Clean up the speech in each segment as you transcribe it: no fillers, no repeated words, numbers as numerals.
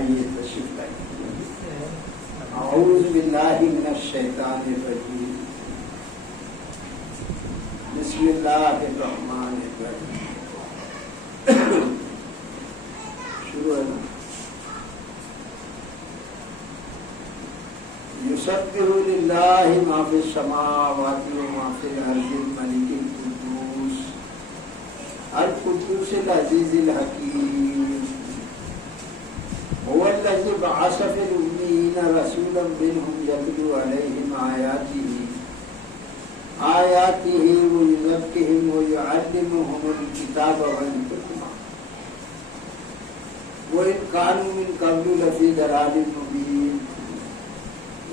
آئیے تشریف لائیے. اعوذ باللہ من الشیطان الرجیم. بسم اللہ الرحمن الرحیم. شروع ہے نا. یسبح للہ ما فی السماوات و ما فی الارض الملک القدوس العزیز الحکیم. هو الذی بعث فی الأمین رسولا منهم یتلو علیہم آیاته ویزکیہم ویعلمهم الکتاب والحکمہ وإن كانوا من قبل لفی ضلال مبین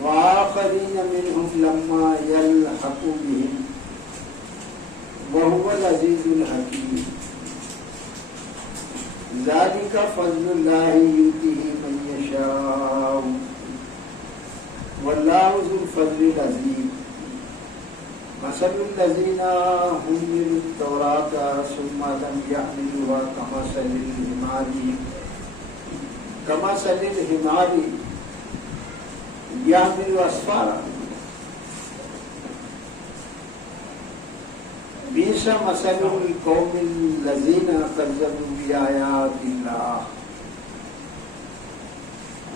وآخرین منهم لما يلحقوا بهم وهو العزیز الحکیم. ذلك فضل الله يؤتيه من يشاء والله ذو الفضل العظيم. مثل الذين حملوا التوراة ثم لم يحملوها كمثل الحمار يحمل أسفارا بئس مثل القوم الذين كذبوا بآيات الله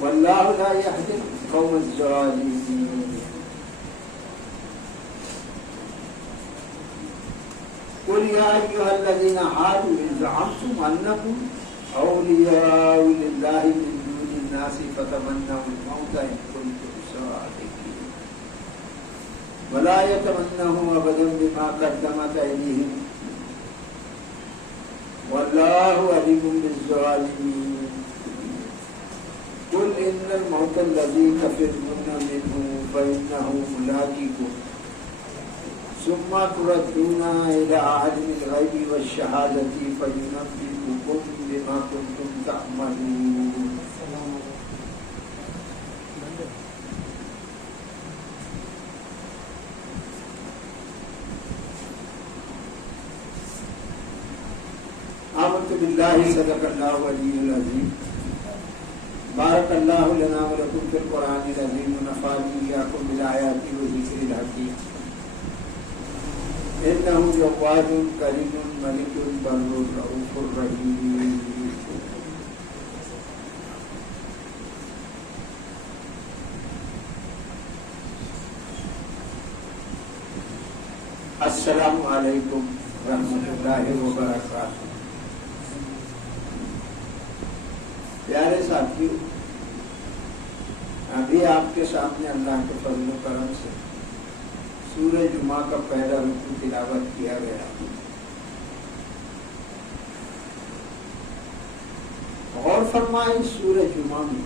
والله لا يهدي القوم الظالمين. قل يا أيها الذين هادوا إن زعمتم أنكم أولياء لله من دون الناس فتمنوا الموت إن كنتم صادقين ولا يتمنوا أبدا بما قدمت أيديهم والله عليم بالظالمين. قل إن الموت الذي تفرون منه فإنه ملاقيكم ثم تردون إلى عالم الغيب والشهادة فينبئكم بما كنتم تعملون. آمنت بالله صدق الله العلي العظيم. بارك الله لنا ولكم في القرآن العظيم ونفعني إياكم بالآيات والذكر الحكيم. إنه جواد كريم ملك بر رؤوف رحيم. السلام علیکم ورحمۃ اللہ وبرکاتہ. پیارے ساتھیو، ابھی آپ کے سامنے اللہ کے فضل و کرم سے سورہ جمعہ کا پہلا رکوع تلاوت کیا گیا. غور فرمائیں سورہ جمعہ میں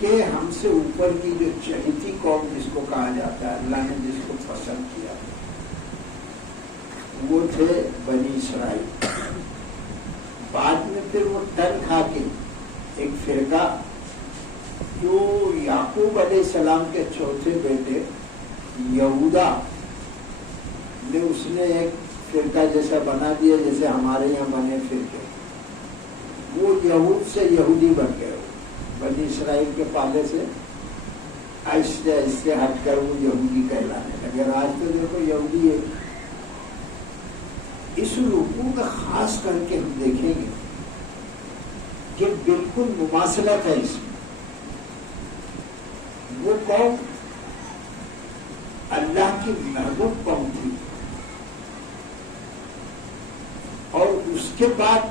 کہ ہم سے اوپر کی جو چہیتی قوم جس کو کہا جاتا ہے، اللہ نے جس کو پسند کیا وہ تھے بنی اسرائیل. بعد میں پھر وہ ٹن کھا کے ایک فرقہ جو یعقوب علیہ السلام کے چوتھے بیٹے یہودا نے اس نے ایک فرقہ جیسا بنا دیا جیسے ہمارے یہاں بنے فرقے. وہ یہود سے یہودی بن گئے. بنی اسرائیل کے پالے سے آہستہ آہستہ ہٹ کر وہ یہودی کہلانے لگے. آج تو دیکھو یہودی ہے. اس رکوع میں خاص کر کے ہم دیکھیں گے کہ بالکل مماثلت ہے اس میں. وہ قوم اللہ کی محبوب قوم تھی اور اس کے بعد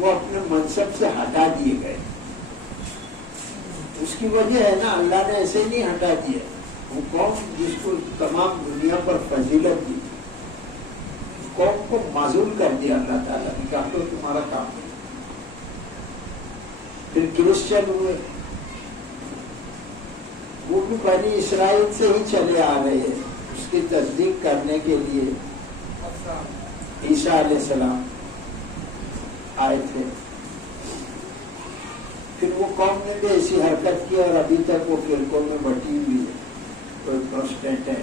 وہ اپنے منصب سے ہٹا دیے گئے. اس کی وجہ ہے نا، اللہ نے ایسے نہیں ہٹا دیا. وہ قوم جس کو تمام دنیا پر فضیلت دی، قوم کو معزول کر دیا اللہ تعالیٰ نے، کہا تو تمہارا کام نہیں. پھر کرسچن ہوئے، وہ بھی بنی اسرائیل سے ہی چلے آ رہے ہیں. اس کی تصدیق کرنے کے لیے عیسیٰ علیہ السلام آئے تھے. پھر وہ قوم نے بھی ایسی حرکت کی اور ابھی تک وہ فرقوں میں بٹی ہوئی ہے. کوئی پروٹسٹنٹ ہے،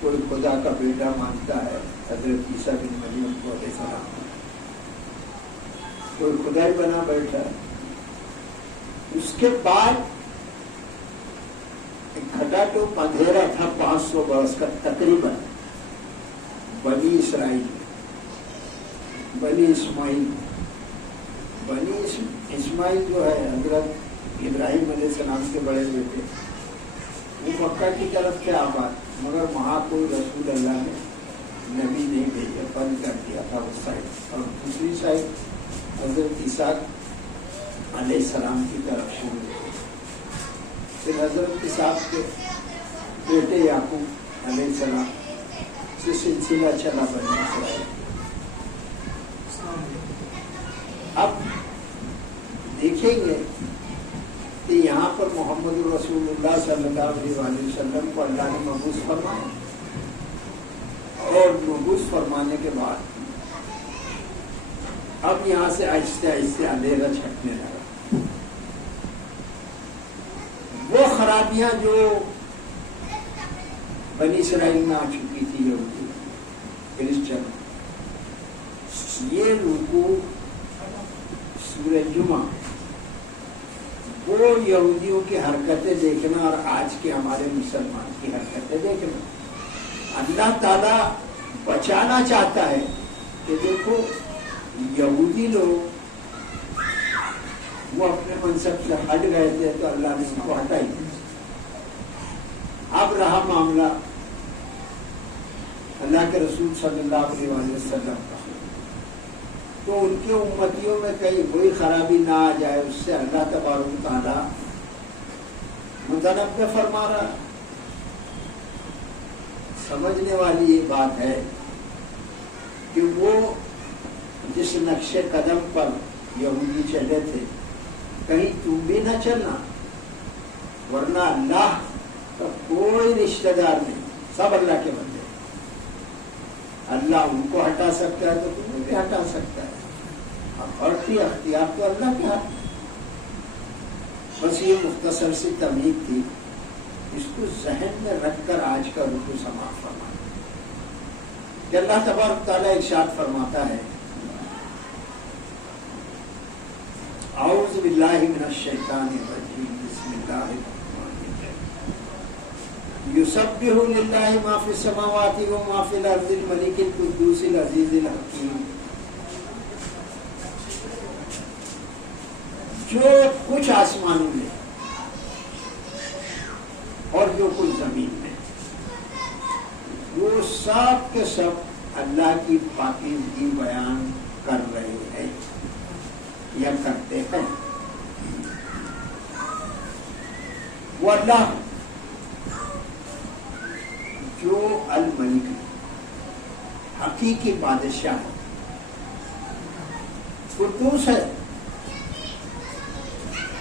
کوئی خدا کا بیٹا مانتا ہے حضرت عیسیٰ بن مریم کو علیہ السلام، کوئی خدائی بنا بیٹھا. اس کے بعد ایک کھٹا ٹوپ اندھیرا تھا 500 برس کا تقریباً. بنی اسرائیل، بنی اسماعیل، بنی اسماعیل جو ہے حضرت ابراہیم علیہ السلام کے بڑے بیٹے، وہ مکہ کی طرف سے آباد، مگر وہاں کوئی رسول اللہ نے نبی نہیں بھیجا، بند کر دیا تھا اس سائڈ. اور دوسری سائڈ حضرت عیسیٰ علیہ السلام کی طرف شروع ہوئی. پھر حضرت عیسیٰ کے بیٹے یعقوب علیہ السلام سے سلسلہ چلا بنی اسرائیل. اب دیکھیں گے کہ یہاں پر محمد رسول اللہ صلی اللہ علیہ وسلم کو اللہ نے مبعوث فرمایا، اور مبعوث فرمانے کے بعد اب یہاں سے آہستہ آہستہ اندھیرا چھٹنے لگا. وہ خرابیاں جو بنی اسرائیل میں آ چکی تھی، یہودی کرسچن، یہ رکوع سورہ جمعہ، وہ یہودیوں کی حرکتیں دیکھنا اور آج کے ہمارے مسلمان کی حرکتیں دیکھنا، اللہ تعالیٰ بچانا چاہتا ہے کہ دیکھو یہودی لوگ وہ اپنے منصب سے ہٹ گئے تھے تو اللہ نے ان کو ہٹائی. اب رہا معاملہ اللہ کے رسول صلی اللہ علیہ وسلم کا، تو ان کے امتیوں میں کہیں کوئی خرابی نہ آ جائے، اس سے اللہ تبارک و تعالیٰ متنبع فرما رہا. سمجھنے والی یہ بات ہے کہ وہ جس نقش قدم پر یہودی چلے تھے کہیں تم بھی نہ چلنا، ورنہ اللہ کا کوئی رشتہ دار نہیں، سب اللہ کے بندے. اللہ ان کو ہٹا سکتا ہے تو تمہیں بھی ہٹا سکتا ہے. اب بڑھتی اختیار تو اللہ کے ہاتھ. بس یہ مختصر سی تمہید تھی، اس کو ذہن میں رکھ کر آج کا رکوع سماعت فرمائیں کہ اللہ تبارک تعالیٰ ارشاد فرماتا ہے، اعوذ باللہ من الشیطان الرجیم، بسم اللہ الرحمن الرحیم، یسبح للہ ما فی السماوات و ما فی الارض الملک القدوس العزیز الحکیم. جو کچھ آسمانوں میں اور جو کچھ زمین میں، وہ سب کے سب اللہ کی پاکیزگی بیان کر رہے ہیں یا کرتے ہیں. وہ اللہ جو الملک حقیقی بادشاہ ہے، قدوس ہے،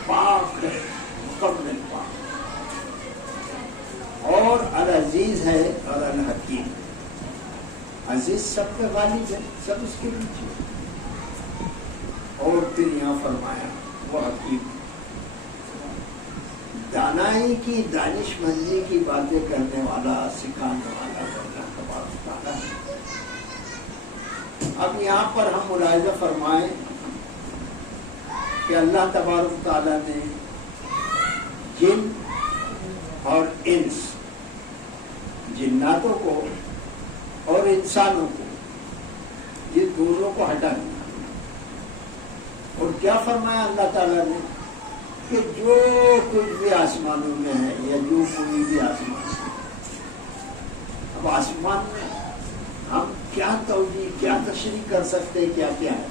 پاک ہے، مکمل پاک، اور العزیز ہے اور الحکیم. عزیز سب کے غالب ہے، سب اس کے نیچے. اور پھر یہاں فرمایا وہ حکیم، دانائی کی، دانش مندی کی باتیں کرنے والا، سکھانے والا اللہ تبارک تعالیٰ ہے. اب یہاں پر ہم ملاحظہ فرمائیں کہ اللہ تبارک تعالیٰ نے جن اور انس، جناتوں کو اور انسانوں کو، یہ دونوں کو ہٹا دیا. اور کیا فرمایا اللہ تعالیٰ نے کہ جو کچھ بھی آسمانوں میں ہے یا جو کوئی بھی آسمان ہے. اب آسمان میں ہم کیا توجیہ، کیا تشریح کر سکتے، کیا کیا ہے،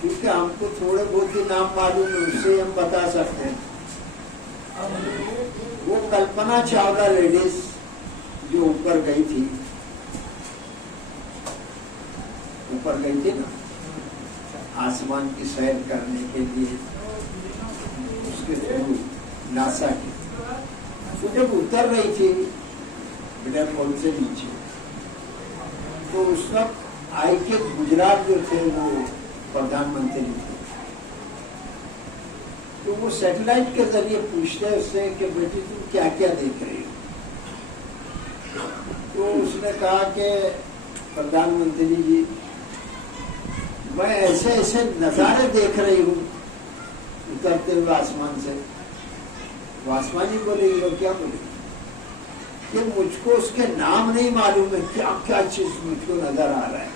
کیونکہ ہم کو تھوڑے بہت ہی نام معلوم ہے، اس سے ہم بتا سکتے ہیں. وہ کلپنا چاولہ لیڈیز جو اوپر گئی تھی نا آسمان کی سیر کرنے کے لیے، اس کے تھرو ناسا کی، وہ جب اتر رہی تھی بلیک ہول سے نیچے، تو اس وقت آئی کے گجرات جو تھے وہ پردھان منتری تھے، تو وہ سیٹلائٹ کے ذریعے پوچھتے اس سے کہ بیٹی تم کیا کیا دیکھ رہی ہو. تو اس نے کہا کہ پردھان منتری جی میں ایسے ایسے نظارے دیکھ رہی ہوں اترتے ہوئے آسمان سے. وہ آسمانی بولے گی اور کیا بولے گی کہ مجھ کو اس کے نام نہیں معلوم ہے, کیا کیا چیز مجھ کو نظر آ رہا ہے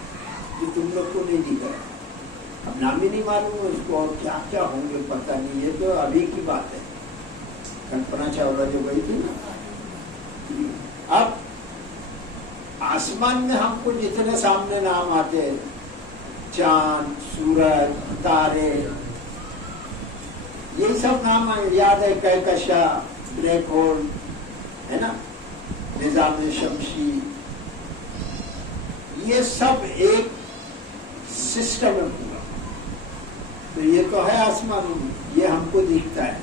جو تم لوگ کو نہیں دکھ رہا. اب نام ہی نہیں معلوم ہے اس کو, اور کیا کیا ہوں گے پتہ نہیں. یہ تو ابھی کی بات ہے, کلپنا چاولہ جو گئی تھی نا. اب آسمان میں ہم کو جتنے سامنے نام آتے ہیں, چاند, سورج, تارے, یہ سب نام یاد ہے. کہکشاں, بلیک ہول ہے نا, نظام شمسی, یہ سب ایک سسٹم ہے پورا. تو یہ تو ہے آسمانوں میں, یہ ہم کو دکھتا ہے.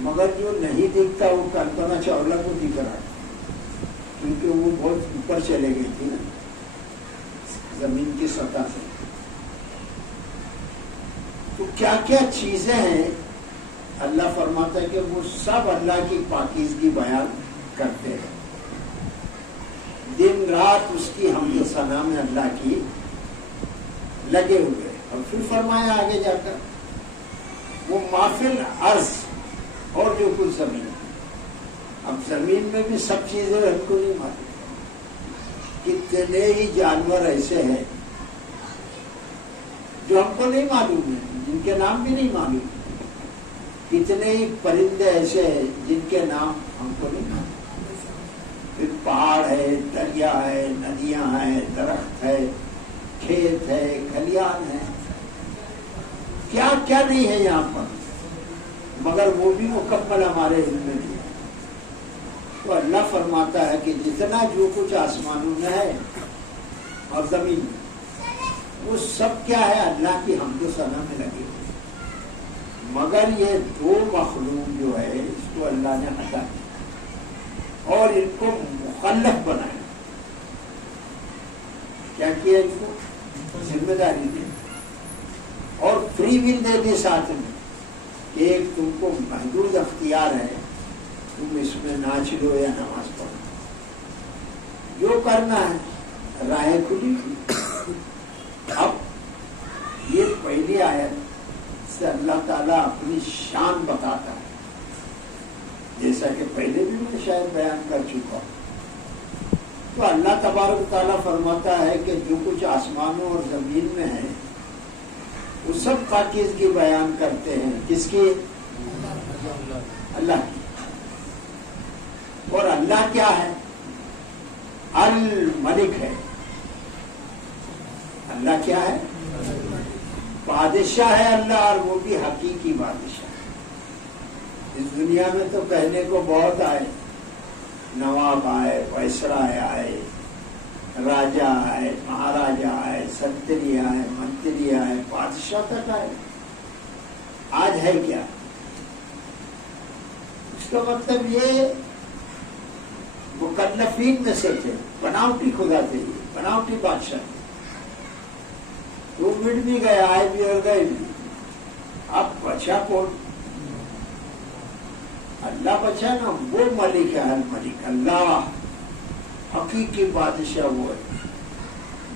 مگر جو نہیں دکھتا وہ کلپنا چاولہ کو دکھ رہا ہے, کیونکہ وہ بہت اوپر چلے گئی تھی نا زمین کی سطح سے. تو کیا کیا چیزیں ہیں اللہ فرماتا ہے کہ وہ سب اللہ کی پاکیزگی بیان کرتے ہیں. دن رات اس کی حمد و ثنا میں اللہ کی لگے ہوئے. اور پھر فرمایا آگے جا کر وہ مافل ارض, اور جو کچھ زمین. اب زمین میں بھی سب چیزیں ہم کو نہیں معلوم. کتنے ہی جانور ایسے ہیں جو ہم کو نہیں معلوم ہیں, جن کے نام بھی نہیں معلوم. کتنے ہی پرندے ایسے ہیں جن کے نام ہم کو نہیں معلوم. پھر پہاڑ ہے, دریا ہے, ندیاں ہیں, درخت ہے, کھیت ہے, کھلیان ہے, کیا کیا نہیں ہے یہاں پر, مگر وہ بھی مکمل ہمارے علم میں نہیں ہے. تو اللہ فرماتا ہے کہ جتنا جو کچھ آسمانوں میں ہے اور زمین میں, وہ سب کیا ہے اللہ کی حمد و ثنا میں لگے ہوئے. مگر یہ دو مخلوق جو ہے اس کو اللہ نے ہٹا دیا اور ان کو مخلف بنایا. کیا کیا ان کو ذمہ داری دی اور فری ول دے دی ساتھ میں کہ ایک تم کو محدود اختیار ہے, تم اس میں ناچ لو یا نماز پڑھو, جو کرنا ہے راہیں کھلی. اب یہ پہلی آیت سے اللہ تعالیٰ اپنی شان بتاتا ہے, جیسا کہ پہلے بھی میں شاید بیان کر چکا ہوں. تو اللہ تبارک تعالیٰ فرماتا ہے کہ جو کچھ آسمانوں اور زمین میں ہے وہ سب پاکیزگی بیان کرتے ہیں. کس کی؟ اللہ کی. اور اللہ کیا ہے؟ الملک ہے. اللہ کیا ہے؟ بادشاہ ہے اللہ, اور وہ بھی حقیقی بادشاہ. اس دنیا میں تو کہنے کو بہت آئے, نواب آئے, وائسرائے آئے, راجا آئے, مہاراجا آئے, سنتری آئے, منتری آئے, بادشاہ تک آئے. آج ہے کیا؟ اس کا مطلب یہ مکلفین میں سے تھے, بناوٹی خدا تھے, بناوٹی بادشاہ. وہ مٹ بھی گئے, آئے بھی اور گئے بھی. اب بچا کون؟ اللہ بچا نا, وہ ملک ہے الملک. اللہ حقیقی بادشاہ وہ ہے,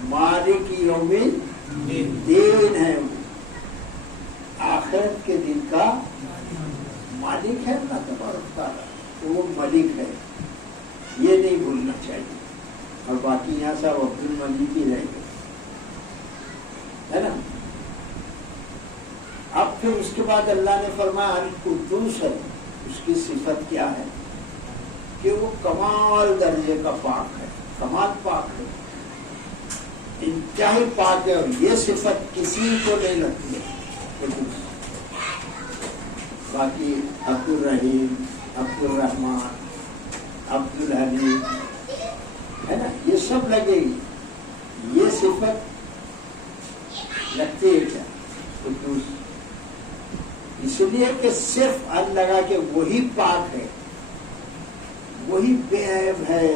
مالک یوم الدین ہے, وہ آخرت کے دن کا مالک ہے اللہ تبارک تعالیٰ. تو وہ ملک ہے, یہ نہیں بھولنا چاہیے. اور باقی یہاں سب عبد الملک ہی رہ گئے, ہے نا. اب پھر اس کے بعد اللہ نے فرمایا القدوس ہے. اس کی صفت کیا ہے کہ وہ کمال درجے کا پاک ہے, کمال پاک ہے, انتہائی پاک ہے. اور یہ صفت کسی کو نہیں لگتی ہے. باقی عبد الرحیم, عبد الرحمان, عبد الحلیم ہے نا, یہ سب لگے گی. یہ صفت لگتی ہے کیا؟ قدوس. اس لیے کہ صرف ال لگا کہ وہی پاک ہے, وہی بے عیب ہے,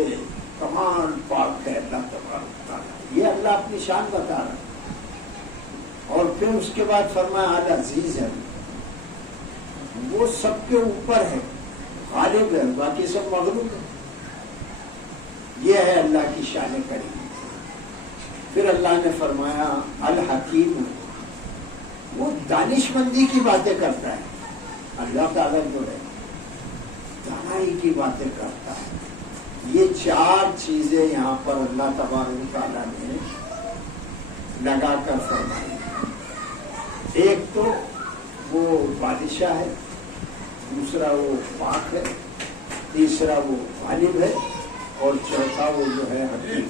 کمال پاک ہے اللہ تبارک تعالیٰ. یہ اللہ اپنی شان بتا رہا ہے. اور پھر اس کے بعد فرمایا العزیز ہے, وہ سب کے اوپر ہے, غالب ہے, باقی سب مغلوب ہے. یہ ہے اللہ کی شان کریمی. پھر اللہ نے فرمایا الحکیم، وہ دانشمندی کی باتیں کرتا ہے. اللہ تعالیٰ جو ہے دانائی کی باتیں کرتا ہے. یہ چار چیزیں یہاں پر اللہ تبارک و تعالیٰ نے لگا کر فرمائی. ایک تو وہ بادشاہ ہے، دوسرا وہ پاک ہے، تیسرا وہ غالب ہے، اور چوتھا وہ جو ہے حکیم.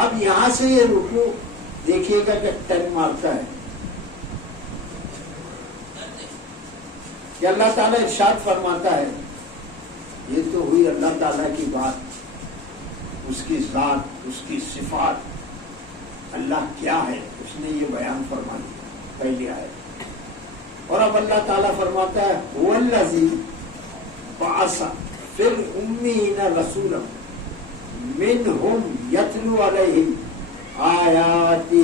اب یہاں سے یہ رکوع دیکھیے گا کہ ٹن مارتا ہے کہ اللہ تعالیٰ ارشاد فرماتا ہے. یہ تو ہوئی اللہ تعالیٰ کی بات، اس کی ذات، اس کی صفات، اللہ کیا ہے اس نے یہ بیان فرما دیا پہلی آیت. اور اب اللہ تعالیٰ فرماتا ہے هو الذی بعث فی الأمیین رسولا منہم یتلو علیہم آیاتہ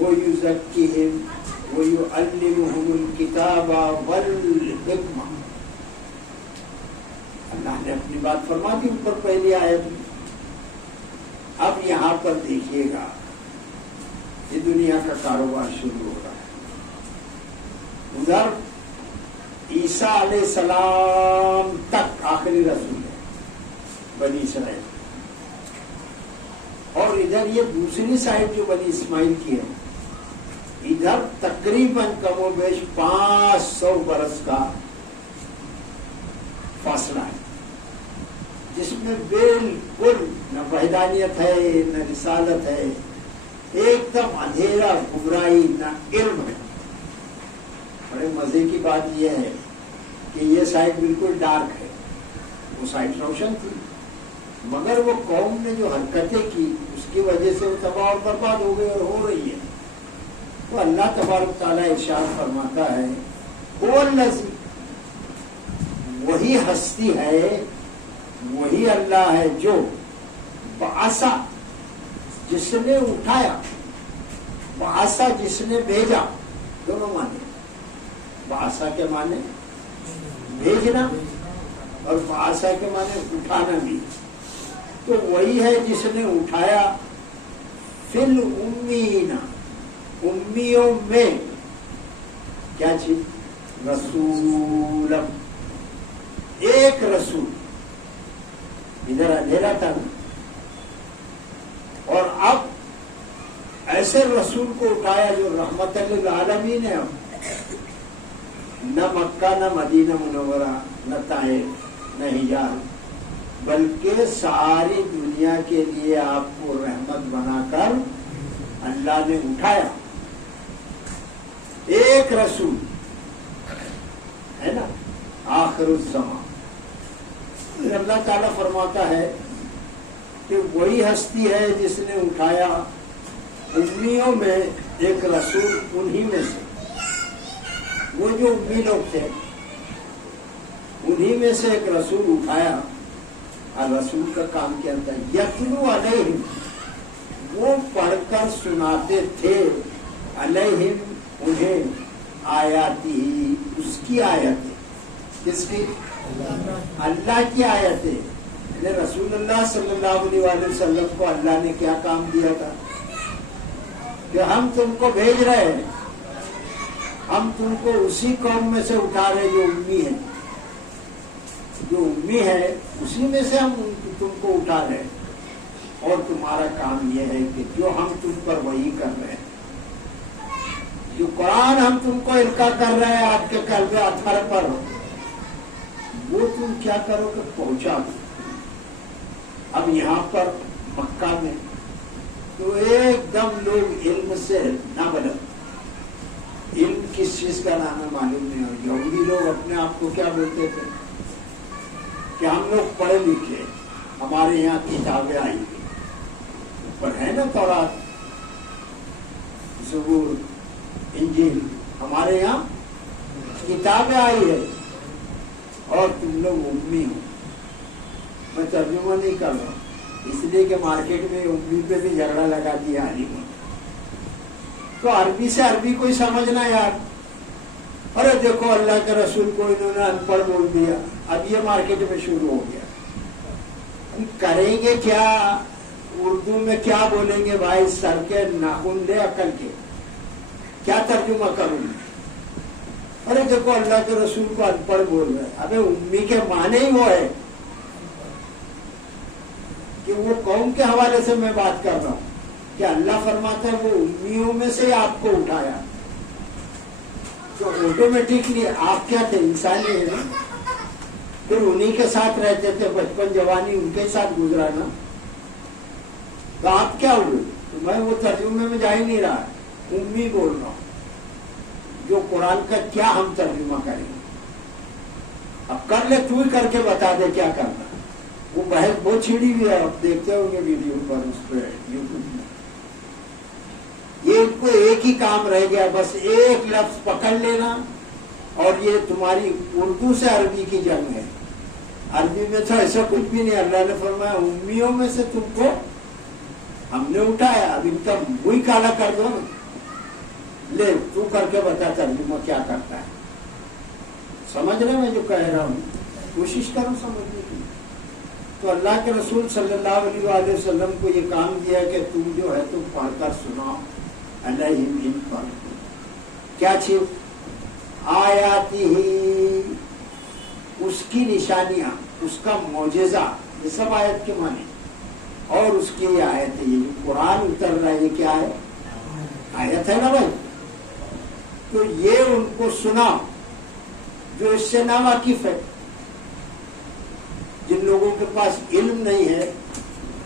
ویزکیہم وَيُعَلِّمُهُمُ الْكِتَابَ وَالْحِکْمَةَ. اللہ نے اپنی بات فرما دی اوپر پہلی آیت میں. اب یہاں پر دیکھیے گا یہ دنیا کا کاروبار شروع ہو رہا ہے. ادھر عیسیٰ علیہ السلام تک آخری رسول ہے بنی اسرائیل، اور ادھر یہ دوسری سائڈ جو بنی اسماعیل کی ہے، ادھر تقریباً کم و بیش 500 برس کا فاصلہ ہے، جس میں بالکل نہ وحدانیت ہے نہ رسالت ہے، ایک دم اندھیرا، گمراہی، نہ علم ہے. بڑے مزے کی بات یہ ہے کہ یہ سائڈ بالکل ڈارک ہے، وہ سائڈ روشن تھی، مگر وہ قوم نے جو حرکتیں کی اس کی وجہ سے وہ تباہ اور برباد ہو گئی اور ہو رہی ہے. تو اللہ تبارک تعالیٰ ارشاد فرماتا ہے هو الذی، وہی ہستی ہے، وہی اللہ ہے جو بعث، جس نے اٹھایا، بعث جس نے بھیجا، دونوں معنی. بعث کے معنی بھیجنا اور بعث کے معنی اٹھانا بھی. تو وہی ہے جس نے اٹھایا فی الامیین، امیوں میں کیا چیز؟ رسول، ایک رسول. ادھر اندھیرا تھا نا، اور اب ایسے رسول کو اٹھایا جو رحمت للعالمین ہے. نہ مکہ نہ مدینہ منورہ نہ طائف نہ حجاز، بلکہ ساری دنیا کے لیے آپ کو رحمت بنا کر اللہ نے اٹھایا. ایک رسول ہے نا آخر الزمان. اللہ تعالیٰ فرماتا ہے کہ وہی ہستی ہے جس نے اٹھایا امیوں میں ایک رسول، انہی میں سے وہ جو امی لوگ تھے انہی میں سے ایک رسول اٹھایا. اور رسول کا کام کیا تھا؟ یتلو علیہم، وہ پڑھ کر سناتے تھے، علیہم انہیں، آیاتی، اس کی آیتیں. کس کی؟ اللہ کی آیتیں. یعنی رسول اللہ صلی اللہ علیہ وسلم کو اللہ نے کیا کام دیا تھا کہ ہم تم کو بھیج رہے ہیں، ہم تم کو اسی قوم میں سے اٹھا رہے جو امی ہے، جو امی ہے اسی میں سے ہم تم کو اٹھا رہے ہیں. اور تمہارا کام یہ ہے کہ جو ہم تم پر وحی کر رہے ہیں، جو قرآن ہم تم کو القا کر رہے ہیں آپ کے قلب اطہر پر، وہ تم کیا کرو کہ پہنچا دو. اب یہاں پر مکہ میں تو ایک دم لوگ علم سے نہ بلد، علم کس چیز کا نام ہے معلوم نہیں. اور یہودی لوگ اپنے آپ کو کیا بولتے تھے کہ ہم لوگ پڑھے لکھے، ہمارے یہاں کتابیں آئی پر ہے نا، تورات، زبور، انجیل، ہمارے یہاں کتابیں آئی ہے اور تم لوگ امی ہو. میں ترجمہ نہیں کر رہا اس لیے کہ مارکیٹ میں امی پہ بھی جھگڑا لگا دیا عالم. تو عربی سے عربی کوئی سمجھنا یار. ارے دیکھو اللہ کے رسول کو انہوں نے ان پڑھ بول دیا. اب یہ مارکیٹ میں شروع ہو گیا. ہم کریں گے کیا؟ اردو میں کیا بولیں گے بھائی؟ سر کے ناخن دے عقل کے، کیا ترجمہ کروں؟ ارے دیکھو اللہ کے رسول کو ان پڑھ بول رہے ہیں۔ ابے امی کے معنی ہی وہ ہے کہ وہ قوم کے حوالے سے میں بات کر رہا ہوں کہ اللہ فرماتا ہے وہ امیوں میں سے آپ کو اٹھایا، تو آٹومیٹکلی آپ کیا تھے؟ انسانی ہے نا، پھر انہی کے ساتھ رہتے تھے، بچپن جوانی ان کے ساتھ گزرانا، تو آپ کیا ہوئے؟ تو میں وہ ترجمے میں جا ہی نہیں رہا، امی بول رہا ہوں جو قرآن کا کیا ہم ترجمہ کریں گے؟ اب کر لے، تو ہی کر کے بتا دے کیا کرنا۔ وہ بحث بہت چھڑی ہوئی ہے، آپ دیکھتے ہوں گے ویڈیو پر، اس پہ یوٹیوب میں۔ یہ ان کو ایک ہی کام رہ گیا، بس ایک لفظ پکڑ لینا، اور یہ تمہاری اردو سے عربی کی جنگ ہے۔ عربی میں تو ایسا کچھ بھی نہیں، اللہ نے فرمایا امیوں میں سے تم کو ہم نے اٹھایا، اب ان کا منہ کالا کر دو نا، لے تو کر کے بتا ترجمہ کیا کرتا ہے۔ سمجھ رہے میں جو کہہ رہا ہوں؟ کوشش کرو سمجھنے کی۔ تو اللہ کے رسول صلی اللہ علیہ وآلہ وسلم کو یہ کام دیا کہ تم جو ہے تم پڑھ کر سناؤ، علیہم پڑھ۔ کیا چیز؟ آیاتی ہی، اس کی نشانیاں، اس کا معجزہ، یہ سب آیت کے معنی، اور اس کی آیت ہے، یہ جو قرآن اتر رہا ہے یہ کیا ہے؟ آیت ہے نا بھائی۔ تو یہ ان کو سناؤ جو اس سے ناواقف ہے، جن لوگوں کے پاس علم نہیں ہے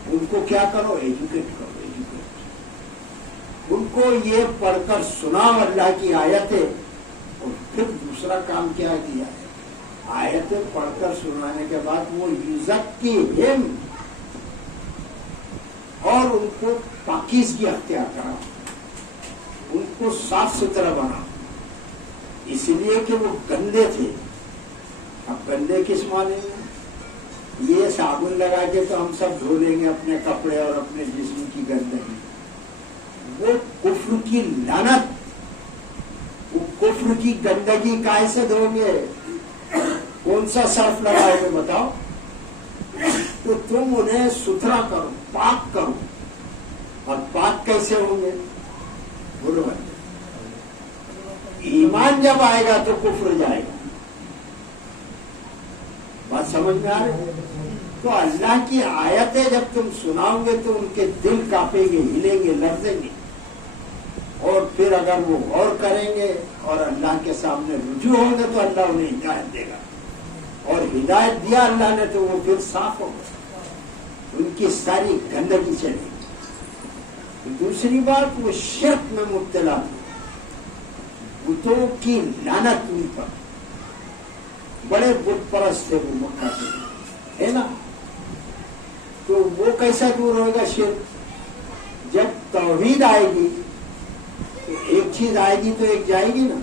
ان کو کیا کرو؟ ایجوکیٹ کرو، ایجوکیٹ۔ ان کو یہ پڑھ کر سناؤ اللہ کی آیتیں، اور پھر دوسرا کام کیا کیا ہے؟ آیتیں پڑھ کر سنانے کے بعد وہ یزکیہم، اور ان کو پاکیزگی اختیار کرا، ان کو صاف ستھرا بنا، اس لیے کہ وہ گندے تھے۔ اب گندے کس معنی میں؟ یہ صابن لگا کے تو ہم سب دھو لیں گے اپنے کپڑے اور اپنے جسم کی گندگی، وہ کفر کی لعنت، وہ کفر کی گندگی کیسے دھو گے؟ کون سا صرف لگاؤ گے بتاؤ؟ تو تم انہیں ستھرا کرو، پاک کرو، اور پاک کیسے ہوں گے؟ بولو بھائی، ایمان جب آئے گا تو کفر جائے گا۔ بات سمجھ میں آ رہی؟ تو اللہ کی آیتیں جب تم سناؤ گے تو ان کے دل کانپیں گے، ہلیں گے، لرزیں گے، اور پھر اگر وہ غور کریں گے اور اللہ کے سامنے رجوع ہوں گے تو اللہ انہیں ہدایت دے گا، اور ہدایت دیا اللہ نے تو وہ پھر صاف ہوگا، ان کی ساری گندگی چلے گی۔ دوسری بات، وہ شرک میں مبتلا تھے، بتوں کی لعنت ان پر، بڑے بت پرست تھے وہ مکہ کے، ہے نا؟ تو وہ کیسا دور ہوگا شرک؟ جب توحید آئے گی تو ایک چیز آئے گی تو ایک جائے گی نا،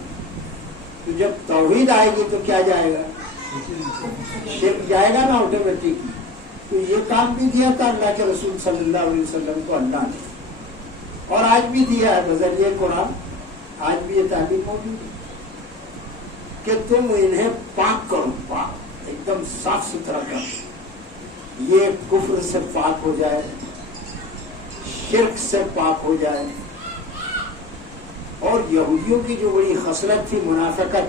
تو جب توحید آئے گی تو کیا جائے گا؟ شرک جائے گا نا آٹومیٹکلی۔ تو یہ کام بھی دیا تھا اللہ کے رسول صلی اللہ علیہ وسلم کو اللہ نے، اور آج بھی دیا ہے بذریعہ قرآن، آج بھی یہ تعلیم موجود ہے کہ تم انہیں پاک کرو، پاک، ایک دم صاف ستھرا کرو، یہ کفر سے پاک ہو جائے، شرک سے پاک ہو جائے، اور یہودیوں کی جو بڑی خصلت تھی منافقت،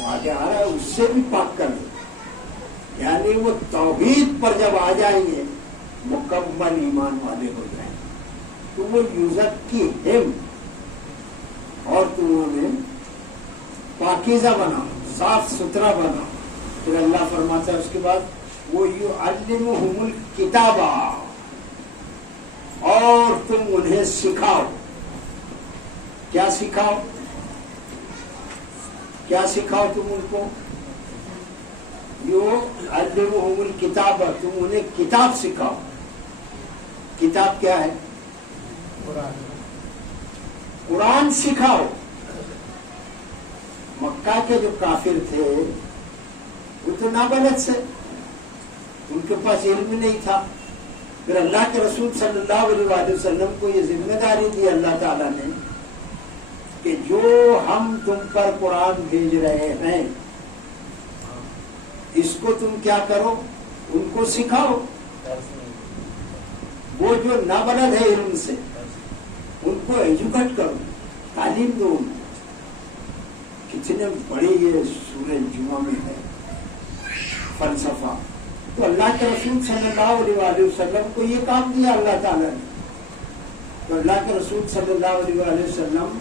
وہ آگے آ رہا ہے، اس سے بھی پاک کر دو، یعنی وہ توحید پر جب آ جائیں گے مکمل ایمان والے ہو جائیں گے، تو وہ یزکیہم، اور تم انہیں پاکیزہ بناؤ، صاف ستھرا بناؤ۔ پھر اللہ فرماتا ہے اس کے بعد وہ یعلمہم الکتاب، اور تم انہیں سکھاؤ۔ کیا سکھاؤ؟ کیا سکھاؤ تم ان کو؟ یعلمہم الکتاب، تم انہیں کتاب سکھاؤ۔ کتاب کیا ہے؟ قرآن سکھاؤ۔ مکہ کے جو کافر تھے وہ تو نابلد سے، ان کے پاس علم نہیں تھا، پھر اللہ کے رسول صلی اللہ علیہ وآلہ وسلم کو یہ ذمہ داری دی اللہ تعالیٰ نے کہ جو ہم تم پر قرآن بھیج رہے ہیں اس کو تم کیا کرو؟ ان کو سکھاؤ۔ وہ جو نابلد ہے علم سے ان کو ایجوکیٹ کرو, تعلیم دو. کتنے بڑی یہ سورہ جمعہ میں ہے فلسفہ. تو اللہ کے رسول صلی اللہ علیہ وسلم کو یہ کام دیا اللہ تعالیٰ نے. تو اللہ کے رسول صلی اللہ علیہ وسلم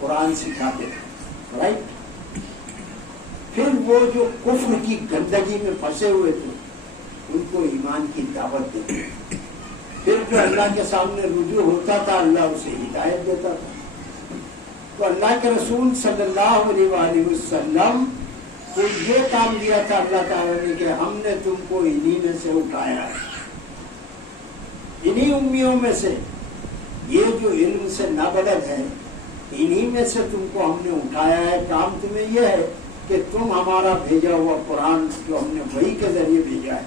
قرآن سکھاتے تھے, رائٹ. پھر وہ جو کفر کی گندگی میں پھنسے ہوئے تھے ان کو ایمان کی دعوت دیتے. پھر جو اللہ کے سامنے رجوع ہوتا تھا اللہ اسے ہدایت دیتا تھا. تو اللہ کے رسول صلی اللہ علیہ وسلم کو یہ کام دیا تھا اللہ تعالیٰ نے کہ ہم نے تم کو انہی میں سے اٹھایا ہے, انہی امیوں میں سے. یہ جو علم سے نابلد ہے انہی میں سے تم کو ہم نے اٹھایا ہے. کام تمہیں یہ ہے کہ تم ہمارا بھیجا ہوا قرآن جو ہم نے وحی کے ذریعے بھیجا ہے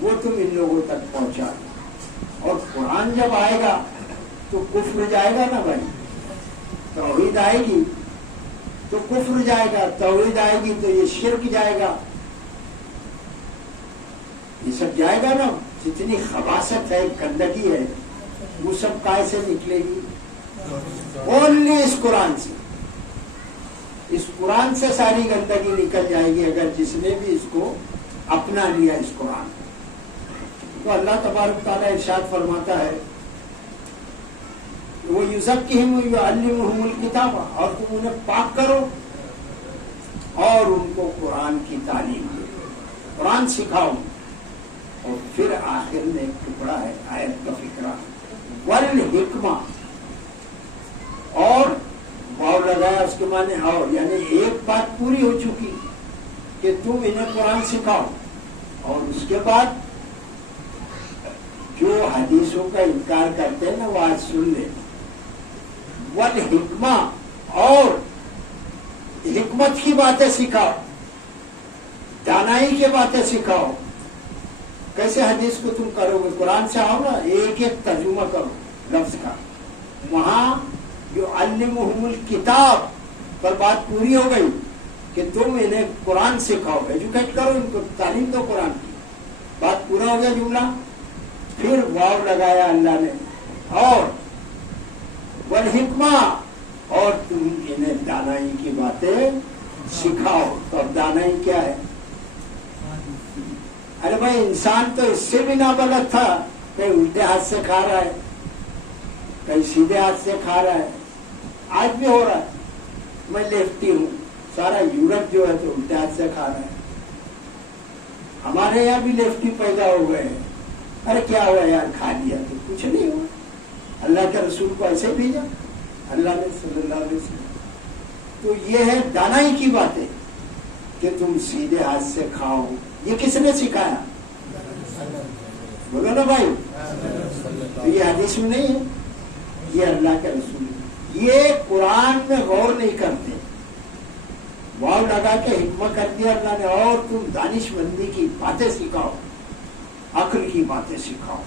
وہ تم ان لوگوں تک پہنچا دو. اور قرآن جب آئے گا تو کفر جائے گا نا بھائی, توحید آئے گی تو کفر جائے گا, توحید آئے گی تو یہ شرک جائے گا, یہ سب جائے گا نا. جتنی خباثت ہے گندگی ہے وہ سب کائے سے نکلے گی؟ اونلی اس قرآن سے. اس قرآن سے ساری گندگی نکل جائے گی اگر جس نے بھی اس کو اپنا لیا اس قرآن. تو اللہ تبارک تعالیٰ ارشاد فرماتا ہے وہ یزکیہم ویعلمہم الکتاب, اور تم انہیں پاک کرو اور ان کو قرآن کی تعلیم دو, قرآن سکھاؤ. اور پھر آخر میں ایک ٹکڑا ہے آیت کا فکرہ, والحکمہ, اور واو لگایا اس کے معنی اور, یعنی ایک بات پوری ہو چکی کہ تم انہیں قرآن سکھاؤ اور اس کے بعد جو حدیثوں کا انکار کرتے ہیں نا وہ آج سن لیں. والحکمہ, اور حکمت کی باتیں سکھاؤ, دانائی کی باتیں سکھاؤ. کیسے حدیث کو تم کرو گے؟ قرآن سے آؤ نا, ایک ایک ترجمہ کرو لفظ کا. وہاں جو علمہم الکتاب پر بات پوری ہو گئی کہ تم انہیں قرآن سکھاؤ, ایجوکیٹ کرو ان کو, تعلیم دو قرآن کی. بات پورا ہو گیا جملہ. پھر واو لگایا اللہ نے, اور والحکمہ, اور تم انہیں دانائی کی باتیں سکھاؤ. تو اب دانائی کیا ہے؟ ارے بھائی انسان تو اس سے بھی نابلد تھا, کہیں الٹے ہاتھ سے کھا رہا ہے, کہیں سیدھے ہاتھ سے کھا رہا ہے. آج بھی ہو رہا ہے. میں لیفٹی ہوں, سارا یورپ جو ہے تو الٹے ہاتھ سے کھا رہا ہے. ہمارے یہاں بھی لیفٹی پیدا ہو گئے ہیں. ارے کیا ہوا یار, کھا لیا تو کچھ نہیں ہوا. اللہ کے رسول کو ایسے بھیجا اللہ نے صلی اللہ علیہ وسلم. تو یہ ہے دانائی کی باتیں کہ تم سیدھے ہاتھ سے کھاؤ. یہ کس نے سکھایا؟ بولو نا بھائی. تو یہ حدیث میں نہیں ہے, یہ اللہ کے رسول. یہ قرآن میں غور نہیں کرتے, واو لگا کے حکمت کر دیا اللہ نے. اور تم دانش مندی کی باتیں سکھاؤ, عقل کی باتیں سکھاؤ.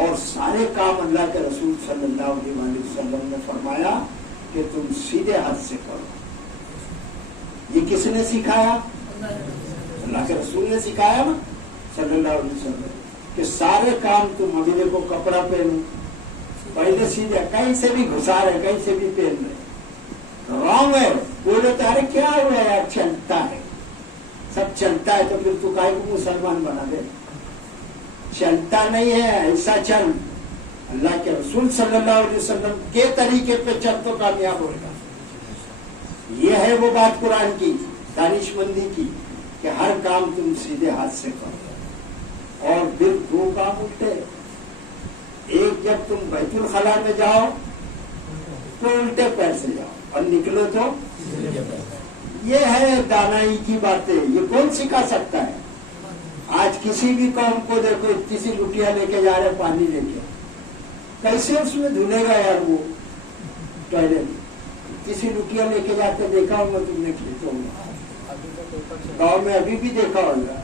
اور سارے کام اللہ کے رسول صلی اللہ علیہ وسلم نے فرمایا کہ تم سیدھے ہاتھ سے کرو. یہ کس نے سکھایا؟ اللہ کے رسول نے سکھایا نا صلی اللہ علیہ وسلم کہ سارے کام تم ابھی دیکھو کپڑا پہنو, پہلے سیدھے, کہیں سے بھی گھسا رہے, کہیں سے بھی پہن رہے, رانگ ہے. بولے تو ارے کیا ہوا یار, چلتا ہے, سب چلتا ہے, تو پھر تو کائیں کو مسلمان بنا دے. چلتا نہیں ہے, ایسا چل, اللہ کے رسول صلی اللہ علیہ وسلم کے طریقے پہ چل تو کامیاب ہوگا. یہ ہے وہ بات قرآن کی, دانش مندی کی, کہ ہر کام تم سیدھے ہاتھ سے کرو. اور پھر دو کام الٹے. ایک, جب تم بیت الخلا میں جاؤ تو الٹے پیر سے جاؤ, اور نکلو تو. یہ ہے دانائی کی باتیں. یہ کون سکھا سکتا ہے؟ آج کسی بھی قوم کو دیکھو, اتنی سی لٹیاں لے کے جا رہے پانی لے کے, کیسے اس میں دھلے گا یار وہ ٹوائلٹ؟ کسی لٹیاں لے کے جاتے دیکھا ہوگا تم نے کھیتوں میں, گاؤں میں ابھی بھی دیکھا ہوگا,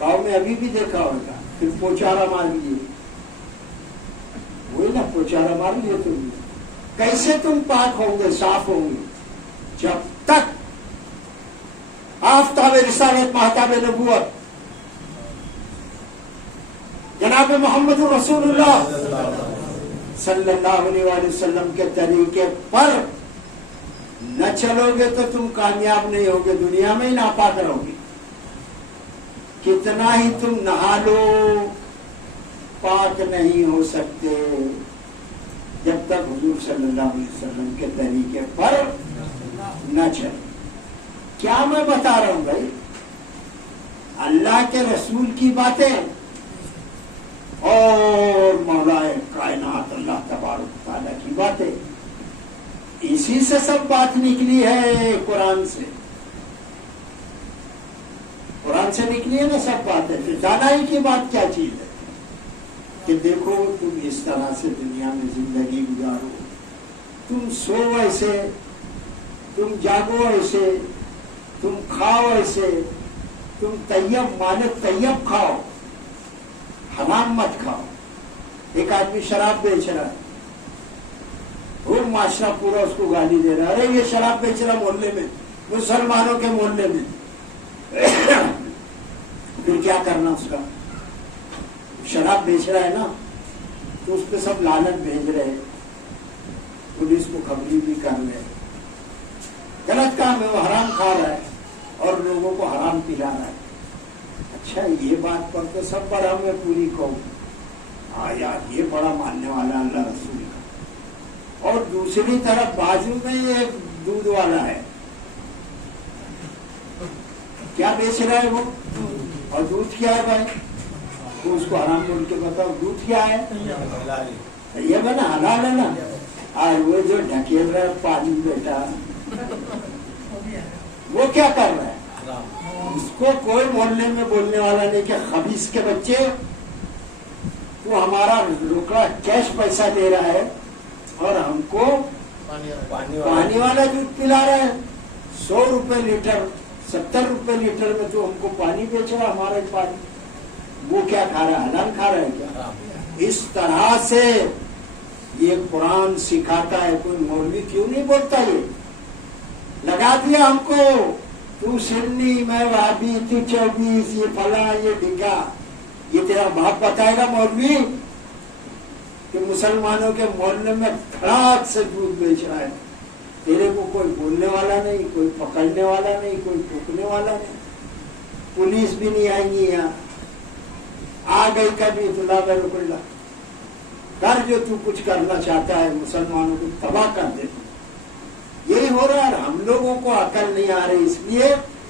گاؤں میں ابھی بھی دیکھا ہوگا. پھر پوچارا مار لیے, وہی نا پوچارا مار لیے تم نے. کیسے تم پاک ہوں گے, صاف ہوں گے؟ جب تک آفتاب رسالت, مہتاب نبوت, جناب جناب محمد رسول اللہ صلی اللہ علیہ وآلہ وسلم کے طریقے پر نہ چلو گے تو تم کامیاب نہیں ہوگے، دنیا میں ہی ناپاک رہو گے. کتنا ہی تم نہا لو پاک نہیں ہو سکتے جب تک حضور صلی اللہ علیہ وسلم کے طریقے پر نہ چلے. کیا میں بتا رہا ہوں بھائی؟ اللہ کے رسول کی باتیں اور مولا کائنات اللہ تبارک تعالیٰ کی باتیں، اسی سے سب بات نکلی ہے. قرآن سے نکلی ہے نا سب باتیں. پھر جانا ہی کی بات کیا چیز ہے کہ دیکھو تم اس طرح سے دنیا میں زندگی گزارو، تم سو ایسے، تم جاگو ایسے، تم کھاؤ ایسے، تم طیب مال طیب کھاؤ، حرام مت کھاؤ. ایک آدمی شراب بیچ رہا ہے، وہ معاشرہ پورا اس کو گالی دے رہا ہے، ارے یہ شراب بیچ رہا محلے میں، مسلمانوں کے محلے میں. پھر کیا کرنا اس کا؟ شراب بیچ رہا ہے نا، تو اس پہ سب لعنت بھیج رہے ہیں، پولیس کو خبری بھی کر رہے ہیں. غلط کام ہے، وہ حرام کھا رہا ہے اور لوگوں کو حرام پلا رہا ہے. اچھا یہ بات پر تو سب بڑا میں پوری قوم، ہاں یار یہ بڑا ماننے والا اللہ رسول کا. اور دوسری طرف بازو میں ایک دودھ والا ہے، کیا بیچ رہا ہے وہ؟ اور دودھ کیا ہے بھائی؟ تو اس کو حرام بول کے بتاؤ دودھ کیا ہے؟ طیب ہے نا، حلال ہے نا. اور وہ جو ڈھکیل رہا ہے پانی بیٹا، وہ کیا کر رہا ہے؟ اس کو کوئی محلے میں بولنے والا نہیں کہ خبیث کے بچے تو ہمارا روکڑا کیش پیسہ دے رہا ہے اور ہم کو پانی والا دودھ پلا رہا ہے. 100 روپے لیٹر، 70 روپے لیٹر میں تو ہم کو پانی بیچ رہا ہے ہمارا پانی. وہ کیا کھا رہا ہے؟ حلال کھا رہا ہے کیا؟ اس طرح سے یہ قرآن سکھاتا ہے. کوئی مولوی کیوں نہیں بولتا؟ یہ لگا دیا ہم کو، تو سنی میں وہابی، تو 24، یہ فلاں یہ ڈھگا. یہ تیرا باپ بتائے گا مولوی کہ مسلمانوں کے محلے میں کھڑاک سے دودھ بیچ رہا ہے؟ تیرے کو کوئی بولنے والا نہیں، کوئی پکڑنے والا نہیں، کوئی ٹوکنے والا نہیں. پولیس بھی نہیں آئیں گی یہاں. آ گئی کبھی تو لا بالکل اللہ کر جو تو کچھ کرنا چاہتا ہے، مسلمانوں کو تباہ کر دے. یہی ہو رہا ہے. ہم لوگوں کو عقل نہیں آ رہی اس لیے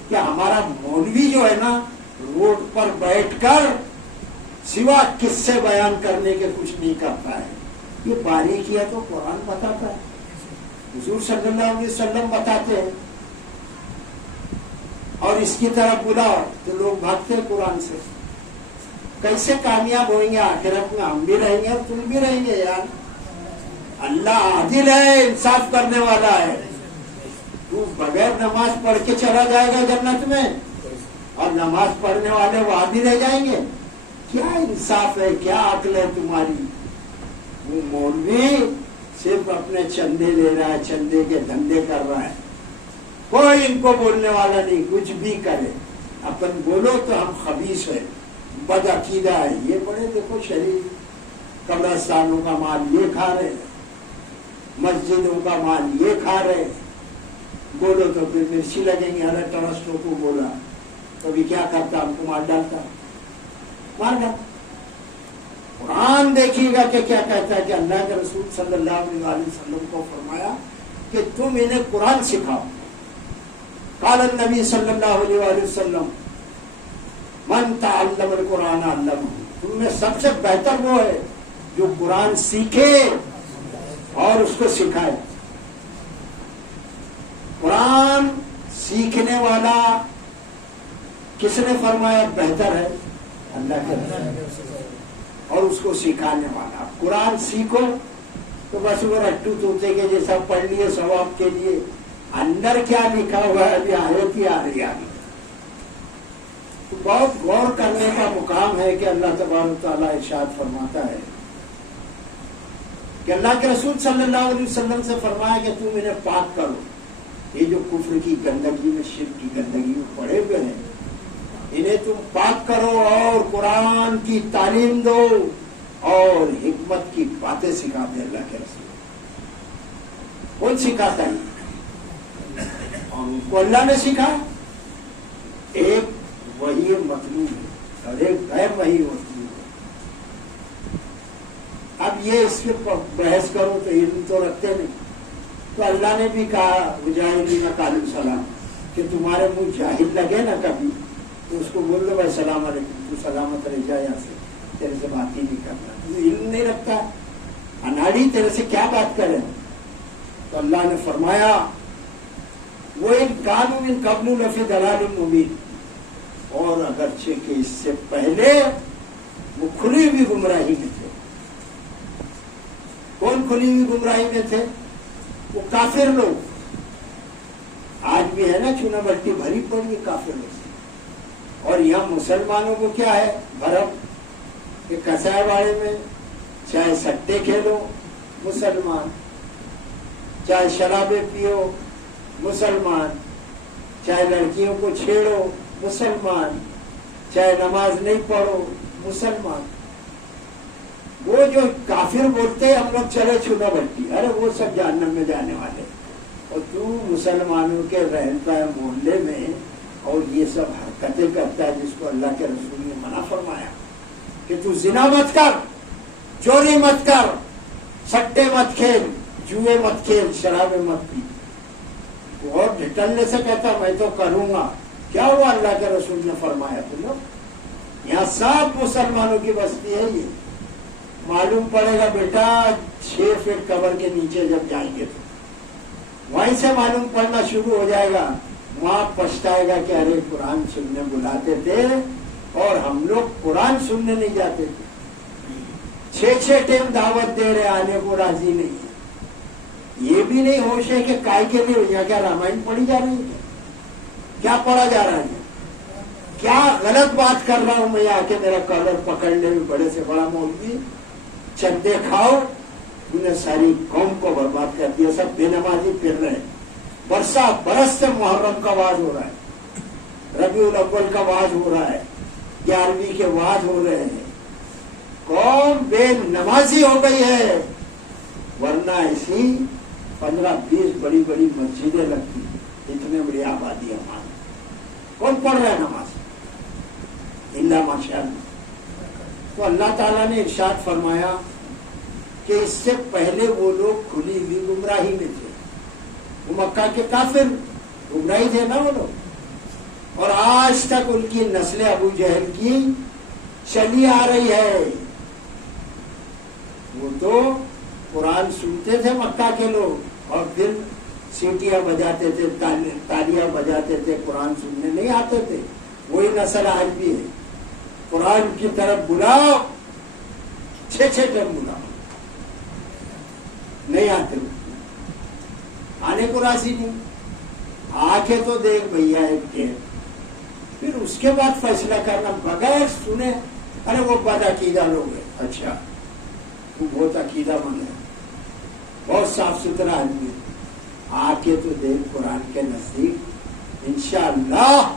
کہ ہمارا مولوی جو ہے نا روڈ پر بیٹھ کر سوا قصے بیان کرنے کے کچھ نہیں کرتا ہے. یہ باریکیاں تو قرآن بتاتا ہے، حضور صلی اللہ علیہ وسلم بتاتے ہیں. اور اس کی طرف بلاؤ تو لوگ بھاگتے ہیں قرآن سے. کیسے کامیاب ہوئیں گے آخرت میں؟ ہم بھی رہیں گے اور تم بھی رہیں گے یار. اللہ عادل ہے، انصاف کرنے والا ہے. تو بغیر نماز پڑھ کے چلا جائے گا جنت میں اور نماز پڑھنے والے وہاں بھی رہ جائیں گے. کیا انصاف ہے، کیا عقل ہے تمہاری؟ وہ مولوی صرف اپنے چندے لے رہا ہے، چندے کے دھندے کر رہا ہے. کوئی ان کو بولنے والا نہیں. کچھ بھی کرے اپن بولو تو ہم خبیث ہیں، بد عقیدہ ہے. یہ بڑے دیکھو شریف قبرستانوں کا مال یہ کھا رہے، مسجدوں کا مال یہ کھا رہے. بولو تو پھر مرچی لگیں گے. ارے ٹرسٹوں کو بولا کبھی کیا کرتا؟ ہم کو مار ڈالتا، مار ڈالتا. قرآن دیکھیے گا کہ کیا کہتا ہے کہ اللہ کے رسول صلی اللہ علیہ وسلم کو فرمایا کہ تم انہیں قرآن سکھاؤ. قال النبی صلی اللہ علیہ وسلم من تعلم القرآن علمہ. تم میں سب سے بہتر وہ ہے جو قرآن سیکھے اور اس کو سکھائے. قرآن سیکھنے والا کس نے فرمایا بہتر ہے؟ اللہ کے رسول. اور اس کو سکھانے والا. قرآن سیکھو تو بس وہ رٹو طوطے کے جیسا پڑھ لیے ثواب کے لیے. اندر کیا لکھا ہوا ہے ابھی آیت ہی آ رہی ہے. تو بہت غور کرنے کا مقام ہے کہ اللہ تبارک تعالیٰ ارشاد فرماتا ہے کہ اللہ کے رسول صلی اللہ علیہ وسلم سے فرمایا کہ تم انہیں پاک کرو. یہ جو کفر کی گندگی میں، شرک کی گندگی میں پڑے ہوئے ہیں، انہیں تم پاک کرو اور قرآن کی تعلیم دو اور حکمت کی باتیں سکھاتے اللہ کے رسول. کون سکھاتا ہے؟ اور ان کو اللہ نے سکھایا. ایک وحی مطلوب ہے اور ایک غیر وحی مطلوب ہے. اب یہ اس پہ بحث کرو تو علم تو رکھتے نہیں. تو اللہ نے بھی کہا مجاہدین قالوا سلام کہ تمہارے منہ جاہل لگے نا کبھی تو اس کو بول دو بھائی السلام علیکم، تو سلامت رہ جائے، یہاں سے تیرے سے بات ہی نہیں کرنا. تو علم نہیں رکھتا، اناڑی تیرے سے کیا بات کرے. تو اللہ نے فرمایا وہ ان کانوا من قبل لفی ضلال مبین، اور اگرچہ کہ اس سے پہلے وہ کھلی ہوئی گمراہی میں تھے. کون کھلی ہوئی گمراہی میں تھے؟ وہ کافر لوگ. آج بھی ہے نا چونا بلٹی بھری پڑی ہے کافر لوگ. اور یہاں مسلمانوں کو کیا ہے بھرم کہ کسائے واڑے میں چاہے سٹے کھیلو مسلمان، چاہے شرابیں پیو مسلمان، چاہے لڑکیوں کو چھیڑو مسلمان، چاہے نماز نہیں پڑھو مسلمان. وہ جو کافر بولتے ہم لوگ چلے چونا بلٹی، ارے وہ سب جہنم میں جانے والے. اور تو مسلمانوں کے رہتا ہے محلے میں اور یہ سب حرکتیں کرتا ہے جس کو اللہ کے رسول نے منع فرمایا کہ تو زنا مت کر، چوری مت کر، سٹے مت کھیل، جوئے مت کھیل، شرابیں مت پی. اور ڈھٹلنے سے کہتا میں تو کروں گا. کیا ہوا اللہ کے رسول نے فرمایا؟ تو لوگ یہاں سب مسلمانوں کی بستی ہے. یہ معلوم پڑے گا بیٹا 6 فٹ قبر کے نیچے جب جائیں گے تو وہیں سے معلوم پڑنا شروع ہو جائے گا. وہاں پچھتائے گا کہ ارے قرآن سننے بلاتے تھے اور ہم لوگ قرآن سننے نہیں جاتے تھے. 6 ٹائم دعوت دے رہے آنے کو راضی نہیں ہے. یہ بھی نہیں ہوش ہے کہ کائے کے لیے یہاں کیا رامائن پڑھی جا رہی ہے؟ کیا پڑھا جا رہا ہے؟ کیا غلط بات کر رہا ہوں میں آ کے؟ میرا کالر پکڑنے میں بڑے سے بڑا مولوی چندے کھاؤ، انہیں ساری قوم کو برباد کر دیا. سب بے نمازی پھر رہے. برس سے محرم کا واز ہو رہا ہے، ربیع الاول کا واز ہو رہا ہے، 11ویں کے واز ہو رہے ہیں. قوم بے نمازی ہو گئی ہے. ورنہ ایسی 15-20 بڑی بڑی مسجدیں لگتی، اتنے بڑی آبادی ہماری. کون پڑھ رہا ہے نماز؟ الا ماشاء اللہ. تو اللہ تعالیٰ نے ارشاد فرمایا کہ اس سے پہلے وہ لوگ کھلی ہوئی گمراہی میں تھے. وہ مکہ کے کافر گمراہی تھے نا وہ لوگ. اور آج تک ان کی نسل ابو جہل کی چلی آ رہی ہے. وہ تو قرآن سنتے تھے مکہ کے لوگ اور پھر سیٹیاں بجاتے تھے، تالیاں بجاتے تھے، قرآن سننے نہیں آتے تھے. وہی نسل آج بھی ہے. قرآن کی طرف بلاؤ 6 ٹائم بلاؤ، نہیں آتے، آنے کو راضی نہیں. آ کے تو دیکھ بھیا ایک ٹائم، پھر اس کے بعد فیصلہ کرنا بغیر سنے. ارے وہ بد عقیدہ لوگ ہیں. اچھا تو بہت عقیدہ مند ہے، بہت صاف ستھرا آدمی ہے. آ کے تو دیکھ قرآن کے نزدیک انشاءاللہ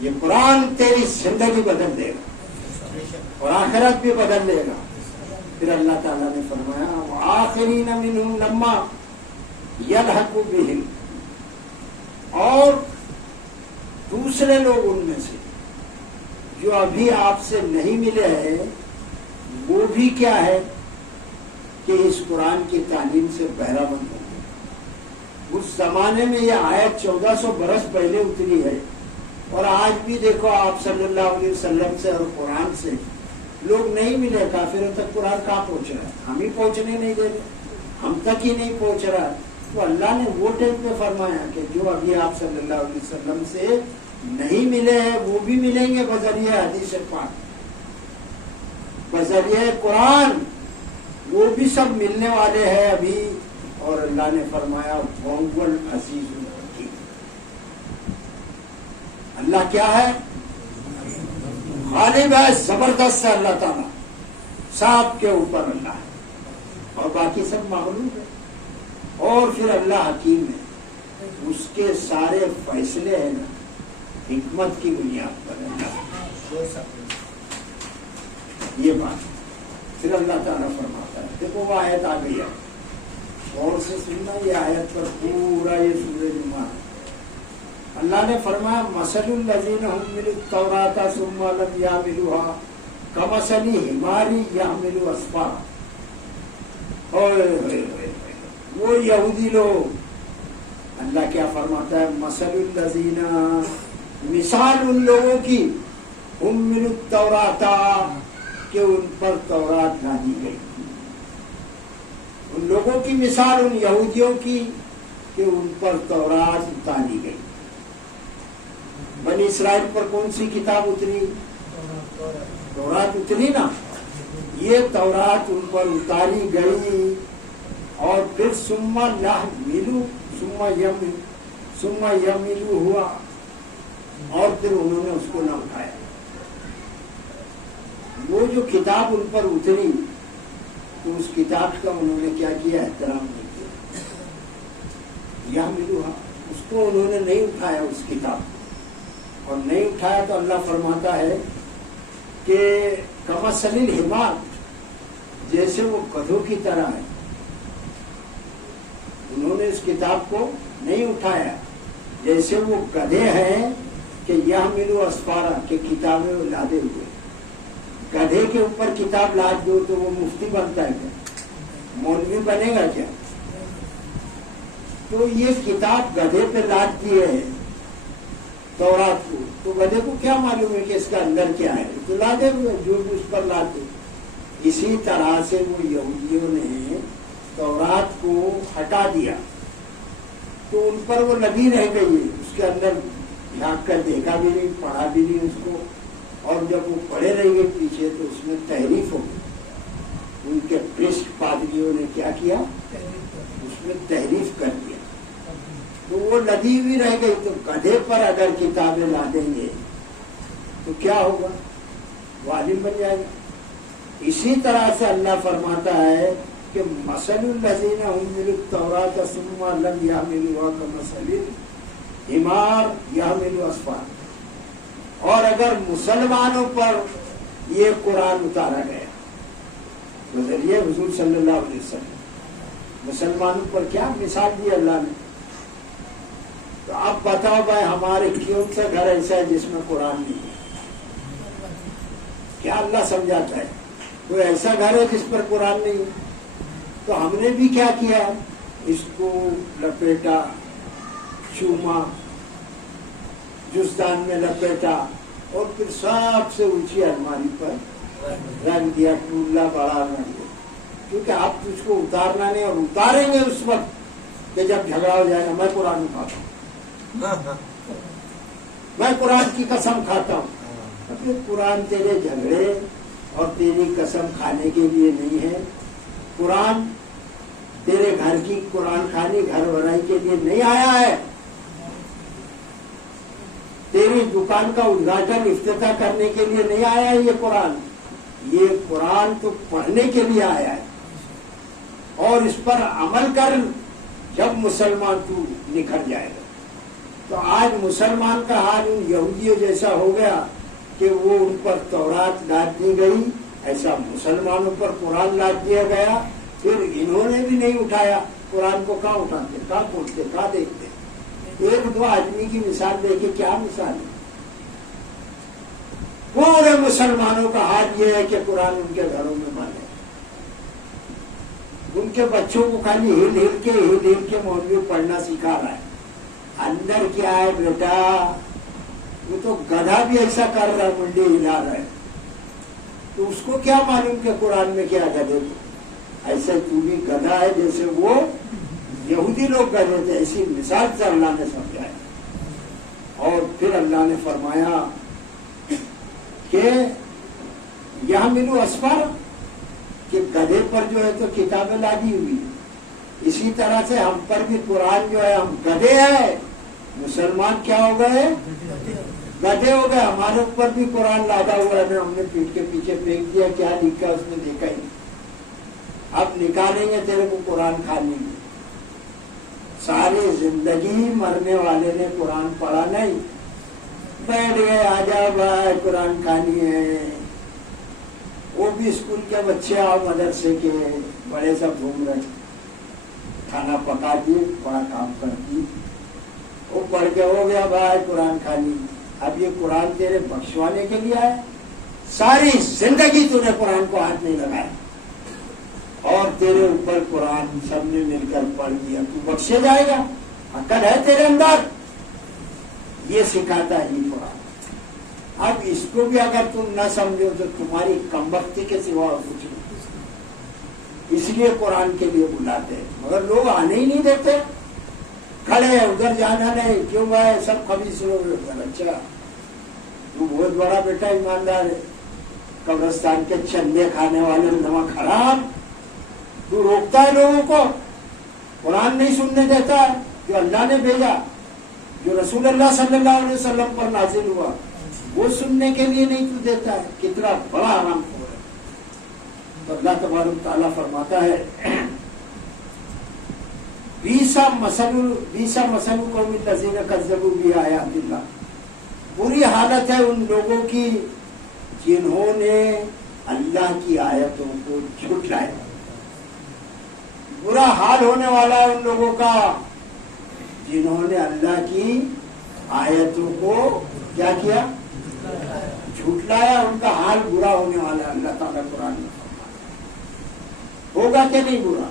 یہ قرآن تیری زندگی بدل دے گا اور آخرت بھی بدل دے گا. پھر اللہ تعالیٰ نے فرمایا وآخرین منہم لما یلحق بہم، اور دوسرے لوگ ان میں سے جو ابھی آپ سے نہیں ملے ہیں وہ بھی کیا ہے کہ اس قرآن کی تعلیم سے بہرہ مند ہوں گے. اس زمانے میں یہ آیت 1400 برس پہلے اتری ہے اور آج بھی دیکھو آپ صلی اللہ علیہ وسلم سے اور قرآن سے لوگ نہیں ملے. کافروں تک قرآن کہاں پہنچ رہا ہے؟ ہم ہی پہنچنے نہیں دے رہے، ہم تک ہی نہیں پہنچ رہا. تو اللہ نے وہ ٹائم پہ فرمایا کہ جو ابھی آپ صلی اللہ علیہ وسلم سے نہیں ملے ہیں وہ بھی ملیں گے بذریعہ حدیث پاک، بذریعہ قرآن، وہ بھی سب ملنے والے ہیں ابھی. اور اللہ نے فرمایا وَهُوَ الْعَزِيزُ الْحَكِيمُ. اللہ کیا ہے؟ غالب ہے، زبردست ہے. اللہ تعالیٰ سب کے اوپر اللہ ہے اور باقی سب مغلوب ہے. اور پھر اللہ حکیم ہے، اس کے سارے فیصلے ہیں نا حکمت کی بنیاد پر اللہ یہ بات. پھر اللہ تعالیٰ فرماتا ہے، دیکھو وہ آیت آ گئی ہے، غور سے سننا، یہ آیت پر پورا یہ سورہ جمعہ ہے. اللہ نے فرمایا مثل الذین حملوا التوراۃ ثم لم یحملوها کمثل حمار یحمل اسفارا. وہ یہودی لوگ، اللہ کیا فرماتا ہے، مثل الذین، مثال ان لوگوں کی، حملوا التوراۃ، کہ ان پر تورات لادی گئی. ان لوگوں کی مثال ان یہودیوں کی کہ ان پر تورات اتاری گئی. بنی اسرائیل پر کون سی کتاب اتری؟ تورات اتری نا. یہ تورات ان پر اتاری گئی اور پھر ثم یحملوا ہوا اور پھر انہوں نے اس کو نہ اٹھایا. وہ جو کتاب ان پر اتری تو اس کتاب کا انہوں نے کیا کیا؟ احترام نہیں کیا. یحملوها، اس کو انہوں نے نہیں اٹھایا اس کتاب کو. اور نہیں اٹھایا تو اللہ فرماتا ہے کہ کمثل الحمار، جیسے وہ گدھوں کی طرح ہے. انہوں نے اس کتاب کو نہیں اٹھایا، جیسے وہ گدھے ہیں کہ یحملوا اسفارا، کہ کتابیں لادے ہوئے. گدھے کے اوپر کتاب لاد دو تو وہ مفتی بنتا ہے کیا؟ مولوی بنے گا کیا؟ تو یہ کتاب گدھے پہ لاد دی ہے تورات کو، تو گدھے کو کیا معلوم ہے کہ اس کا اندر کیا ہے؟ تو لادے ہوئے جو اس پر لاتے. اسی طرح سے وہ یہودیوں نے تورات کو ہٹا دیا تو ان پر وہ لگی رہ گئی. اس کے اندر جھانک کر دیکھا بھی نہیں، پڑھا بھی نہیں اس کو. اور جب وہ پڑے رہ گئے پیچھے تو اس میں تحریف ہو گئی. ان کے پرسٹ پادریوں نے کیا کیا؟ اس میں تحریف کر دیا. تو وہ لدی ہوئی رہ گئی. تو گدھے پر اگر کتابیں لا دیں گے تو کیا ہوگا؟ وہ عالم بن جائے گا. اسی طرح سے اللہ فرماتا ہے کہ مثل الذین حملوا التوراۃ ثم لم یحملوها کمثل الحمار یحمل اسفارا. اور اگر مسلمانوں پر یہ قرآن اتارا گیا بذریعہ حضور صلی اللہ علیہ وسلم، مسلمانوں پر کیا مثال دی اللہ نے. تو اب بتاؤ بھائی ہمارے کون سا گھر ایسا ہے جس میں قرآن نہیں ہے؟ کیا اللہ سمجھاتا ہے کوئی ایسا گھر ہے جس پر قرآن نہیں ہے؟ تو ہم نے بھی کیا کیا، اس کو لپیٹا، چوما، جزدان میں لپیٹا اور پھر سب سے اونچی الماری پر رکھ دیا. ٹولہ بڑا نہ دیا، کیونکہ آپ تجھ کو اتارنا نہیں، اور اتاریں گے اس وقت کہ جب جھگڑا ہو جائے گا. میں قرآن اٹھاتا ہوں، میں قرآن کی قسم کھاتا ہوں. پھر قرآن تیرے جھگڑے اور تیری قسم کھانے کے لیے نہیں ہے. قرآن تیرے گھر کی قرآن خانی، گھر بنائی کے لیے نہیں آیا ہے. تیری دکان کا ادھاٹن افتتاح کرنے کے لیے نہیں آیا ہے یہ قرآن. یہ قرآن تو پڑھنے کے لیے آیا ہے اور اس پر عمل کر. جب مسلمان تو نکھر جائے گا. تو آج مسلمان کا حال ان یہودیوں جیسا ہو گیا کہ وہ ان پر تورات لاد دی گئی، ایسا مسلمانوں پر قرآن لاد دیا گیا. پھر انہوں نے بھی نہیں اٹھایا. قرآن کو کہاں اٹھاتے، کہاں پہنچتے، کہاں دیکھتے؟ ایک دو آدمی کی مثال دیکھے، کیا مثال ہے؟ پورے مسلمانوں کا حال یہ ہے کہ قرآن ان کے گھروں میں بند ہے. ان کے بچوں کو خالی ہل کے مولوی پڑھنا سکھا رہا ہے. اندر کیا ہے بیٹا؟ وہ تو گدھا بھی ایسا کر رہا ہے، منڈی ہلا رہا ہے. تو اس کو کیا معلوم کہ قرآن میں کیا گدھے کو؟ ایسے تو بھی گدھا ہے جیسے وہ یہودی لوگ گدھے تھے. ایسی مثال سے اللہ نے سمجھایا. اور پھر اللہ نے فرمایا کہ یحملوا اسفارا، کہ گدھے پر جو ہے تو کتابیں لادی ہوئی. اسی طرح سے ہم پر بھی قرآن جو ہے، ہم گدھے ہیں، مسلمان کیا ہو گئے؟ گدھے ہو گئے. ہمارے اوپر بھی قرآن لادا ہوا ہے، ہم نے پیٹ کے پیچھے پھینک دیا. کیا لکھا اس میں دیکھا ہی نہیں. اب نکالیں گے تیرے کو قرآن کھانے میں. ساری زندگی مرنے والے نے قرآن پڑھا نہیں، بیٹھ گئے, آجا بھائی قرآن کھانی ہے. وہ بھی اسکول کے بچے اور مدرسے کے بڑے سب گھوم رہے, کھانا پکا دیے, بڑا کام کر دی, وہ پڑھ کے ہو گیا بھائی قرآن کھانی. اب یہ قرآن تیرے بخشوانے کے لیے ہے, ساری زندگی تو نے قرآن کو ہاتھ نہیں لگایا اور تیرے اوپر قرآن سب نے مل کر پڑھ دیا, تو بخشے جائے گا؟ عقل ہے تیرے اندر؟ یہ سکھاتا ہے یہ قرآن. اب اس کو بھی اگر تم نہ سمجھو تو تمہاری کمبختی کے سوا کچھ نہیں. اس لیے قرآن کے لیے بلاتے ہیں, مگر لوگ آنے ہی نہیں دیتے, کھڑے ہیں ادھر جانا نہیں. کیوں بھائی سب خبیث لوگ؟ اچھا تو بہت بڑا بیٹا ایماندار ہے, قبرستان کے چندے کھانے والے نمک حرام, تو روکتا ہے لوگوں کو, قرآن نہیں سننے دیتا ہے جو اللہ نے بھیجا, جو رسول اللہ صلی اللہ علیہ وسلم پر نازل ہوا, وہ سننے کے لیے نہیں تو دیتا ہے. کتنا بڑا حرام خور ہے. تو اللہ تبارک تعالیٰ فرماتا ہے بیسا مثل قوم الذین کذبوا بآیات اللہ, بری حالت ہے ان لوگوں کی جنہوں نے اللہ کی آیتوں کو جھٹلایا. برا حال ہونے والا ہے ان لوگوں کا جنہوں نے اللہ کی آیتوں کو کیا کیا؟ جھٹلایا. ان کا حال برا ہونے والا ہے. اللہ تعالیٰ قرآن میں فرماتا ہوگا کہ نہیں برا؟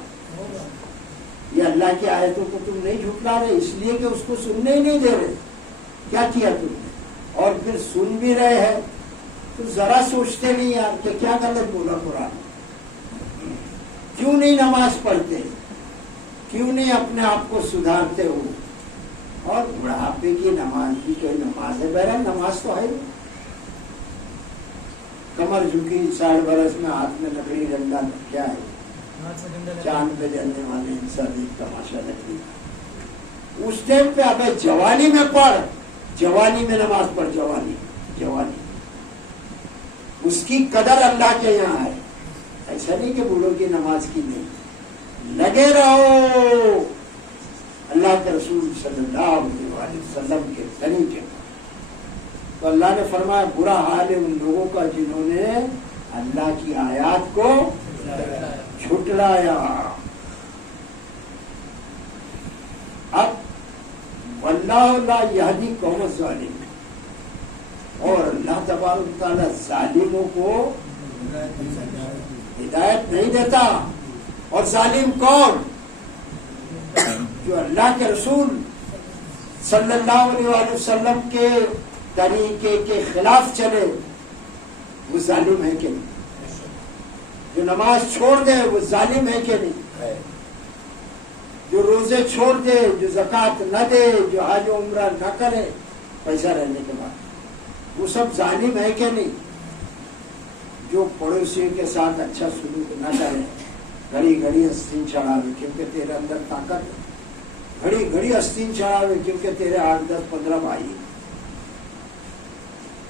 یہ اللہ کی آیتوں کو تم نہیں جھٹلا رہے اس لیے کہ اس کو سننے ہی نہیں دے رہے. کیا کیا تم نے؟ اور پھر سن بھی رہے ہیں تو ذرا سوچتے نہیں یار کہ کیا غلط بولا قرآن, کیوں نہیں نماز پڑھتے, کیوں نہیں اپنے آپ کو سدھارتے ہو. اور بڑھاپے کی نماز بھی کوئی نماز ہے؟ بہرحال نماز تو ہے, کمر جھکی 60 برس میں ہاتھ میں لکڑی ڈنڈا, کیا ہے چاند پہ جلنے والے انسان ایک تماشا لکڑی. اس ٹائم پہ ابے جوانی میں پڑھ, جوانی میں نماز پڑھ, جوانی اس کی قدر اللہ کے یہاں ہے. ایسا نہیں کہ بوڑھوں کی نماز کی نہیں. لگے رہو اللہ کے رسول صلی اللہ علیہ وسلم کے طریقے پر. تو اللہ نے فرمایا برا حال ہے ان لوگوں کا جنہوں نے اللہ کی آیات کو جھٹلایا. اب واللہ لا یہدی قوم الظالمین, اور اللہ تبارک تعالیٰ ظالموں کو ہدایت نہیں دیتا. اور ظالم کون؟ جو اللہ کے رسول صلی اللہ علیہ وسلم کے طریقے کے خلاف چلے وہ ظالم ہے کہ نہیں؟ جو نماز چھوڑ دے وہ ظالم ہے کہ نہیں؟ جو روزے چھوڑ دے, جو زکوٰۃ نہ دے, جو حج و عمرہ نہ کرے پیسہ رہنے کے بعد, وہ سب ظالم ہے کہ نہیں؟ جو پڑوسیوں کے ساتھ اچھا سلوک نہ کرے, گھڑی گھڑی استین چڑھاوے کیونکہ تیرے اندر طاقت ہے, گھڑی گھڑی استین چڑھاوے کیونکہ تیرے 8, 10, 15 بھائی,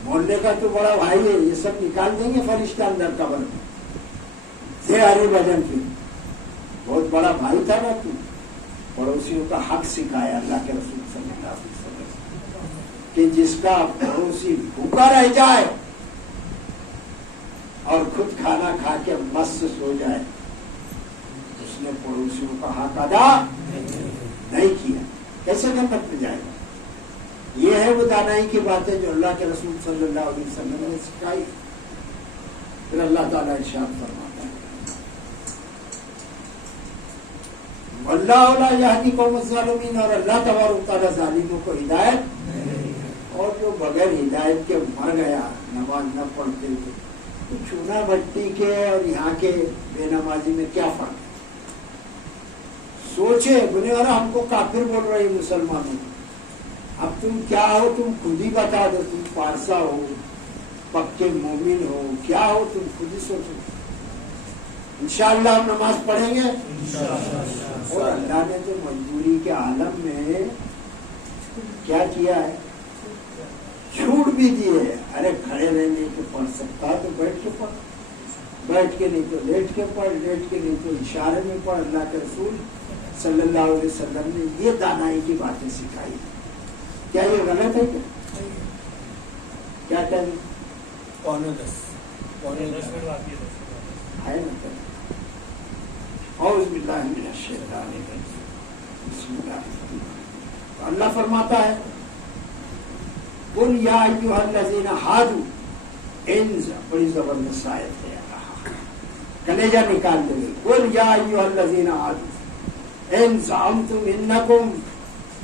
محلے کا تو بڑا بھائی ہے, یہ سب نکال دیں گے فرشتہ اندر قبر میں. ہری بھجن کی بہت بڑا بھائی تھا نا تو, پڑوسیوں کا حق سکھایا اللہ کے رسول صلی اللہ علیہ وسلم کہ جس کا پڑوسی بھوکا رہ جائے اور خود کھانا کھا کے مست سو جائے, اس نے پڑوسیوں کا حق ادا نہیں کیا, کیسے جنت میں جائے گا؟ یہ ہے وہ دانائی کی باتیں جو اللہ کے رسول صلی اللہ علیہ وسلم نے سکھائی. پھر اللہ تعالیٰ ارشاد فرماتا ہے واللہ لا یہدی قوم الظالمین, اور اللہ تبارک تعالیٰ ظالموں کو ہدایت. اور جو بغیر ہدایت کے مر گیا نماز نہ پڑھتے ہوئے, تو چونا بھٹی کے اور یہاں کے بے نمازی میں کیا فرق ہے؟ سوچے بولے اور ہم کو کافر بول رہے مسلمانوں. اب تم کیا ہو تم خود ہی بتا دو, تم پارسا ہو, پکے مومن ہو, کیا ہو تم خود ہی سوچو. انشاءاللہ ہم نماز پڑھیں گے. اور اللہ نے تو مجبوری کے عالم میں کیا کیا ہے, چھوٹ بھی دی ہے. ارے کھڑے رہنے کو پڑھ سکتا تو بیٹھ کے پڑھ, بیٹھ کے نہیں تو لیٹ کے پڑھ, لیٹ کے نہیں تو اشارے میں پڑھ. اللہ کے رسول صلی اللہ علیہ وسلم نے یہ دانائی کی باتیں سکھائی. کیا یہ غلط ہے کیا؟ کیا ٹائم 9:45 ہے نا؟ اعوذ باللہ من الشیطان الرجیم، بسم اللہ الرحمن الرحیم۔ اللہ فرماتا ہے قل یا ایھا الذین ہادوا، بڑی زبردست آیت ہے، کلیجہ نکال دیں گے۔ قل یا ایھا الذین ہادوا ان زعمتم انکم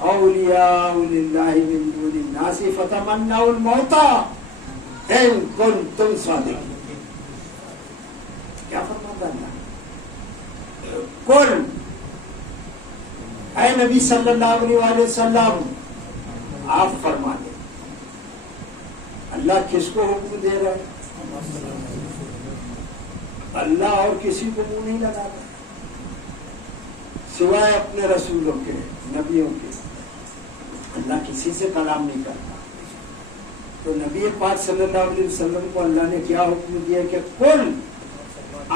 اولیاء للہ من دون الناس فتمنوا الموت ان کنتم صادقین۔ کیا فرماتا اللہ؟ قل، اے نبی صلی اللہ علیہ وسلم آپ فرما دیں۔ اللہ کس کو حکم دے رہا ہے؟ اللہ اور کسی کو منہ نہیں لگا رہا سوائے اپنے رسولوں کے، نبیوں کے۔ اللہ کسی سے کلام نہیں کرتا۔ تو نبی پاک صلی اللہ علیہ وسلم کو اللہ نے کیا حکم دیا کہ قل،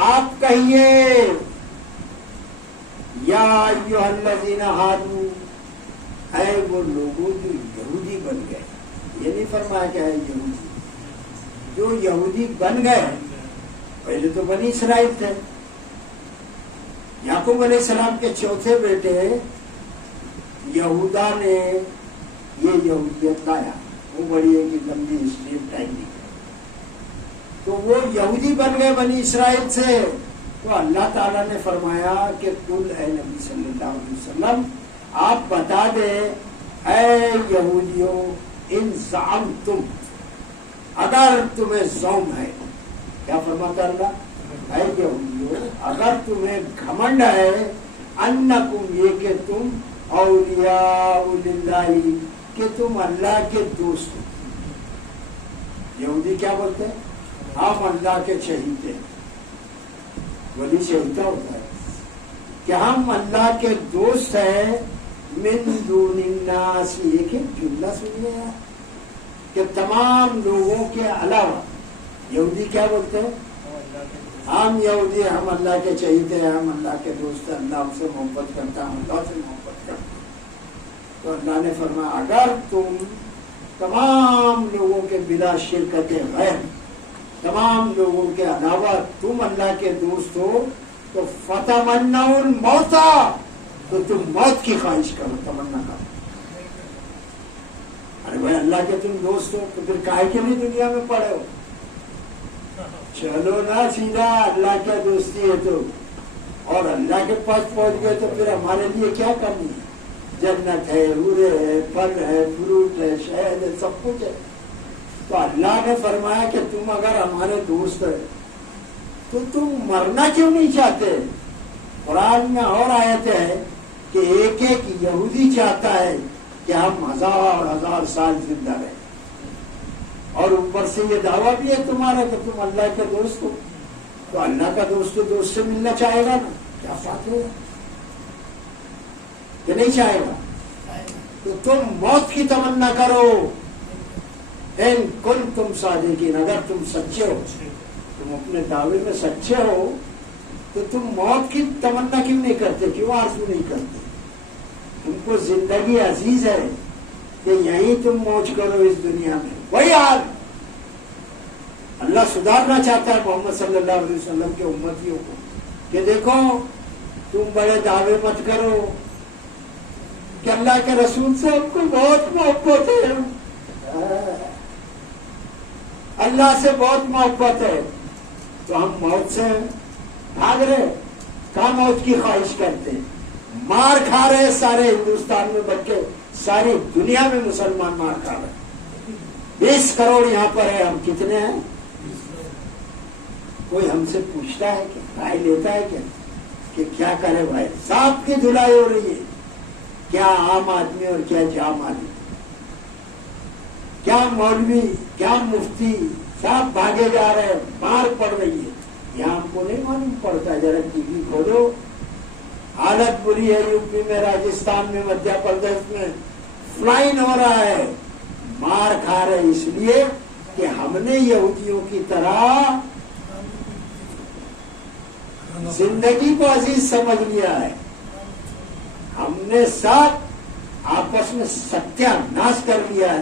آپ کہیے، یا ایھا الذین ہادوا، اے وہ لوگوں جو یہودی بن گئے۔ یہ نہیں فرمایا کہ ہے یہودی، جو یہودی بن گئے۔ پہلے تو بنی اسرائیل تھے، یعقوب علیہ السلام کے چوتھے بیٹے یہودا نے یہ یہودیت لایا۔ وہ بڑی ایک لمبی ہسٹری ٹائم نہیں، تو وہ یہودی بن گئے بنی اسرائیل سے۔ تو اللہ تعالیٰ نے فرمایا کہ قل، اے نبی صلی اللہ علیہ وسلم آپ بتا دیں، اے یہودیوں، ان زعمتم، اگر تمہیں زوم ہے، کیا فرماتا اللہ؟ اے یہودیوں، اگر تمہیں گھمنڈ ہے، انکم، یہ کہ تم اولیاء للہ، کہ تم اللہ کے دوست ہو۔ یہودی کیا بولتے ہیں؟ ہم اللہ کے چہیتے ہیں۔ ولی چہیتا ہوتا ہے کہ ہم اللہ کے دوست ہیں۔ من دون الناس، ایک جملہ سنیے کہ تمام لوگوں کے علاوہ یہودی کیا بولتے ہیں؟ ہم یہودی، ہم اللہ کے چہیتے ہیں، ہم اللہ کے دوست ہیں، اللہ ہم سے محبت کرتا ہے، ہم اللہ سے محبت کرتے ہیں۔ تو اللہ نے فرمایا اگر تم تمام لوگوں کے بلا شرکت غیر، تمام لوگوں کے علاوہ تم اللہ کے دوست ہو، تو فتمنوا الموت، تو تم موت کی خواہش کرو، تمنا کرو۔ ارے بھائی اللہ کے تم دوست ہو تو پھر کاہے کے لیے دنیا میں پڑے ہو؟ چلو نا سیدھا، اللہ کی دوستی ہے تو، اور اللہ کے پاس پہنچ گئے تو پھر ہمارے لیے کیا کرنی ہے؟ جنت ہے، حورے ہے، پھل ہے، فروٹ ہے، شہد ہے، سب کچھ ہے۔ تو اللہ نے فرمایا کہ تم اگر ہمارے دوست ہے تو تم مرنا کیوں نہیں چاہتے؟ قرآن میں اور آیت ہے کہ ایک ایک یہودی چاہتا ہے کہ ہم 1000 سال زندہ رہیں، اور اوپر سے یہ دعویٰ بھی ہے تمہارا کہ تم اللہ کے دوست ہو۔ تو اللہ کا دوست تو دوست سے ملنا چاہے گا نا، کیا بات ہے کہ نہیں چاہے گا؟ تو تم موت کی تمنا کرو، ان کنتم صادقین، اگر تم سچے ہو، تم اپنے دعوے میں سچے ہو، تو تم موت کی تمنا کیوں نہیں کرتے؟ کیوں آرزو نہیں کرتے؟ تم کو زندگی عزیز ہے کہ یہیں تم موج کرو اس دنیا میں۔ وہی حال اللہ سدھارنا چاہتا ہے محمد صلی اللہ علیہ وسلم کے امتیوں کو کہ دیکھو تم بڑے دعوے مت کرو کہ اللہ کے رسول سے ہم کو بہت محبت ہے، اللہ سے بہت محبت ہے، تو ہم موت سے بھاگ رہے، کہاں موت کی خواہش کرتے، مار کھا رہے سارے ہندوستان میں، بلکہ ساری دنیا میں مسلمان مار کھا رہے۔ 20 کروڑ یہاں پر ہے، ہم کتنے ہیں؟ کوئی ہم سے پوچھتا ہے کہ رائے لیتا ہے کہ کیا کرے بھائی؟ سانپ کی دھلائی ہو رہی ہے، کیا عام آدمی اور کیا جام آدمی، کیا مولوی، کیا مفتی، سب بھاگے جا رہے ہیں، مار پڑ رہی ہے۔ یہاں ہم کو نہیں معلوم پڑتا، ذرا ٹی وی کھولو، حالت بری ہے یو پی میں، راجستھان میں، مدھیہ پردیش میں، فلائن ہو رہا ہے، مار کھا رہے اس لیے کہ ہم نے یہودیوں کی طرح زندگی کو عزیز سمجھ لیا ہے، ہم نے سب آپس میں ستیہ ناش کر لیا ہے،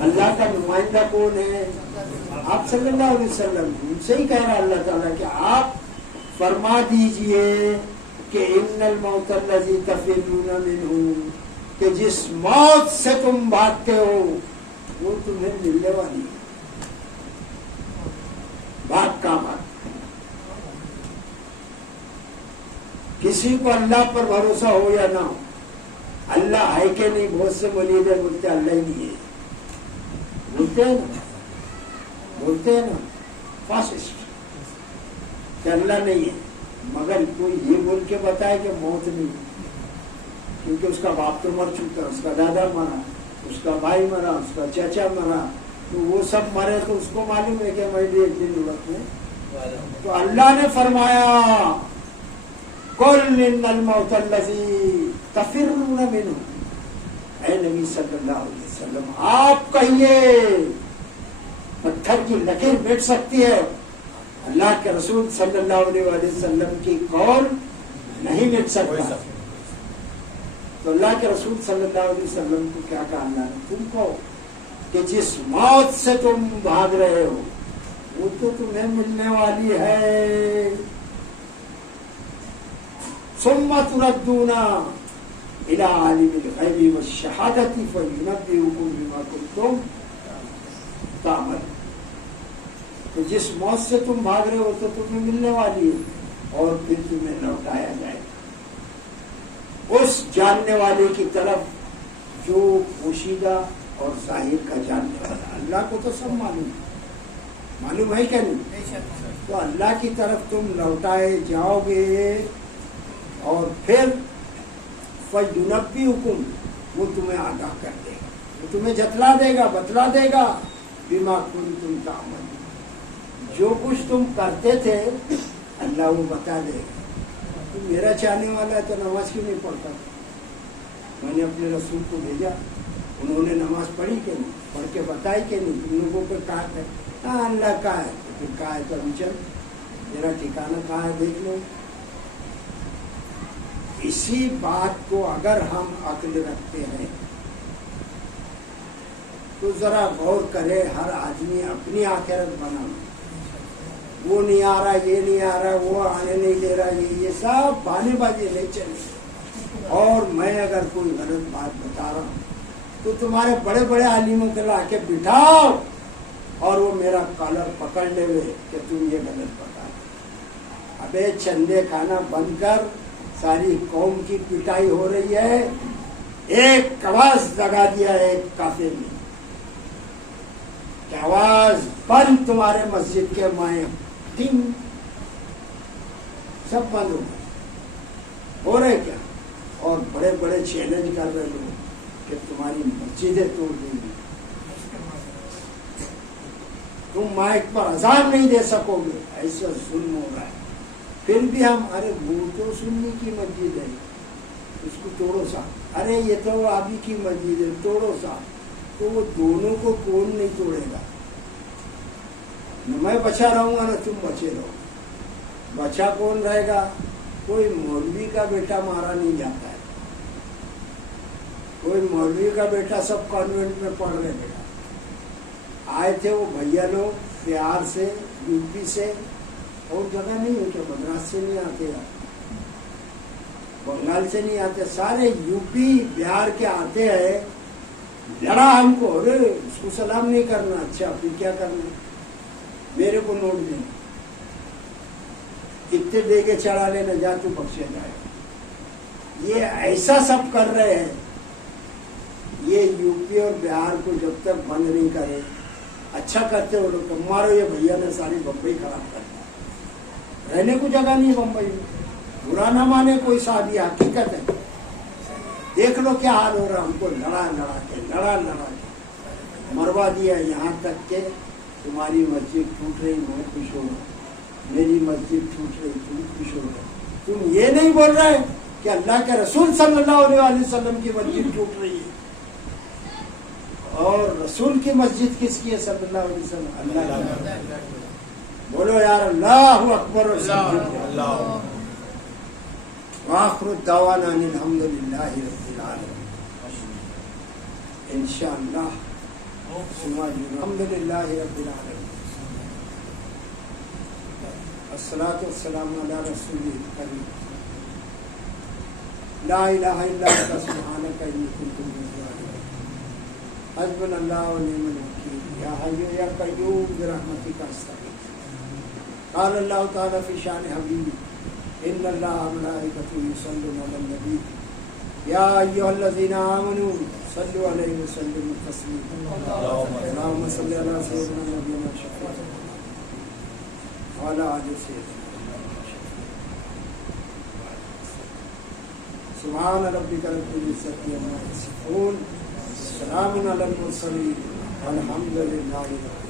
اللہ کا نمائندہ کون ہے؟ آپ صلی اللہ علیہ وسلم. ان سے ہی کہہ رہا اللہ تعالیٰ کہ آپ فرما دیجئے کہ ان الموت الذی تفرون منہ، کہ جس موت سے تم بھاگتے ہو وہ تمہیں ملنے والی ہے. بات کا بات. کسی کو اللہ پر بھروسہ ہو یا نہ ہو، اللہ ہے کہ نہیں، بہت سے مریدے بولتے اللہ ہی نہیں ہے، بولتے ہیں نا فاسسٹ کہ اللہ نہیں ہے. مگر کوئی یہ بول کے بتائے کہ موت نہیں ہے، کیونکہ اس کا باپ تو مر چکا، اس کا دادا مرا، اس کا بھائی مرا، اس کا چچا مرا، تو وہ سب مرے تو اس کو معلوم ہے کہ میں بھی ایک دن وقت میں. تو اللہ نے فرمایا قل ان الموت الذی تفرون منہ. اے نبی صلی اللہ علیہ وسلم آپ کہیے پتھر کی لکیر مٹ سکتی ہے، اللہ کے رسول صلی اللہ علیہ وسلم کی قول نہیں مٹ سکتا. تو اللہ کے رسول صلی اللہ علیہ وسلم کو کیا کہا اللہ نے؟ تم کو کہ جس موت سے تم بھاگ رہے ہو وہ تو تمہیں ملنے والی ہے. ثم تردون الى عالم الغیب والشہادۃ فینبئکم بما کنتم تعملون. تو جس موت سے تم بھاگ رہے ہو تو تمہیں ملنے والی ہے اور پھر تمہیں لوٹایا جائے اس جاننے والے کی طرف جو پوشیدہ اور ظاہر کا جاننے والا. اللہ کو تو سب معلوم ہے کہ نہیں؟ تو اللہ کی طرف تم لوٹائے جاؤ گے اور پھر فَيُنَبِّئُكُمْ وہ تمہیں آگاہ کر دے گا، وہ تمہیں جتلا دے گا، بتلا دے گا بِمَا كُنتُمْ تَعْمَلُونَ. جو کچھ تم کرتے تھے اللہ وہ بتا دے گا. تو میرا چاہنے والا ہے تو نماز کیوں نہیں پڑھتا؟ میں نے اپنے رسول کو بھیجا، انہوں نے نماز پڑھی کہ نہیں، پڑھ کے بتائی کہ نہیں. تم لوگوں کو کہا ہے ہاں اللہ کا ہے، تو پھر کہا ہے تو ابھی چل میرا ٹھکانہ کہاں ہے دیکھ لو. اسی بات کو اگر ہم عقل رکھتے ہیں تو ذرا غور کرے ہر آدمی اپنی آخرت بنا. وہ نہیں آ رہا، یہ نہیں آ رہا، وہ آنے نہیں دے رہا، یہ سب بہانے بازی نہیں چلے. اور میں اگر کوئی غلط بات بتا رہا ہوں تو تمہارے بڑے بڑے عالموں کے لا کے بٹھاؤ اور وہ میرا کالر پکڑ لے ہوئے کہ تم یہ غلط بتا رہے. ابے چندے کھانا بند کر، ساری قوم کی پٹائی ہو رہی ہے، ایک آواز لگا دیا ہے ایک کافر نے کہ آواز بند تمہارے مسجد کے مائیں، ٹنگ سب بند ہو رہے کیا. اور بڑے بڑے چیلنج کر رہے لوگ کہ تمہاری مسجدیں توڑ دیں گی، تم مائک پر اذان نہیں دے سکو گے. ایسا ظلم ہو رہا ہے. پھر بھی ہم ارے وہ تو سنی کی مسجد ہے اس کو توڑو سا، ارے یہ تو آبی کی مسجد ہے توڑو سا. تو وہ دونوں کو کون نہیں توڑے گا؟ نہ میں بچا رہوں گا نہ تم بچے رہو. بچا کون رہے گا؟ کوئی مولوی کا بیٹا مارا نہیں جاتا ہے. کوئی مولوی کا بیٹا سب کانوینٹ میں پڑھ رہے بیٹا. آئے تھے وہ بھیا لوگ بہار سے، یو پی سے، اور جگہ نہیں ہے کہ مدراس سے نہیں آتے، بنگال سے نہیں آتے، سارے یو پی بہار کے آتے ہیں. لڑا ہم کو، ارے اس کو سلام نہیں کرنا. اچھا پھر کیا کرنا؟ میرے کو نوٹ دینا، کتنے دے کے چڑھا لینا، جا تو بخشے جائے. یہ ایسا سب کر رہے ہیں. یہ یو پی اور بہار کو جب تک بند نہیں کرے، اچھا کرتے وہ لوگ. مارو یہ بھیا نے ساری بمبئی خراب کر دیا، رہنے کو جگہ نہیں بمبئی میں. برا نہ مانے کوئی صاحب، حقیقت ہے. دیکھ لو کیا حال ہو رہا. ہم کو لڑا کے مروا دیا، یہاں تک کہ تمہاری مسجد ٹوٹ رہی میں خوش ہو رہا ہوں، میری مسجد ٹوٹ رہی تم خوش ہو رہے. تم یہ نہیں بول رہے کہ اللہ کے رسول صلی اللہ علیہ وسلم کی مسجد ٹوٹ رہی ہے. اور رسول کی مسجد کس کی ہے صلی اللہ علیہ وسلم؟ اللہ. بولو یار اللہ اکبر. وآخر الدعوانا الحمد للہ رب العالمین. انشاءاللہ الحمد للہ رب العالمین الصلاۃ والسلام علی رسول کریم لا الہ الا انت سبحانک انی کنت من الظالمین حسبنا اللہ ونعم الوکیل یا حی یا قیوم برحمتک استغیث قال اللہ تعالی فی شان حبیبی ان اللہ وملائکتہ یصلون علی النبی یا ایھا الذین آمنوا صلوا علیہ وسلموا تسلیما اللهم صل علی سیدنا نبینا شفیع وعلی آل سیدنا سبحان ربک رب العزة عما یصفون سلام علی المرسلین والحمد للہ رب العالمین.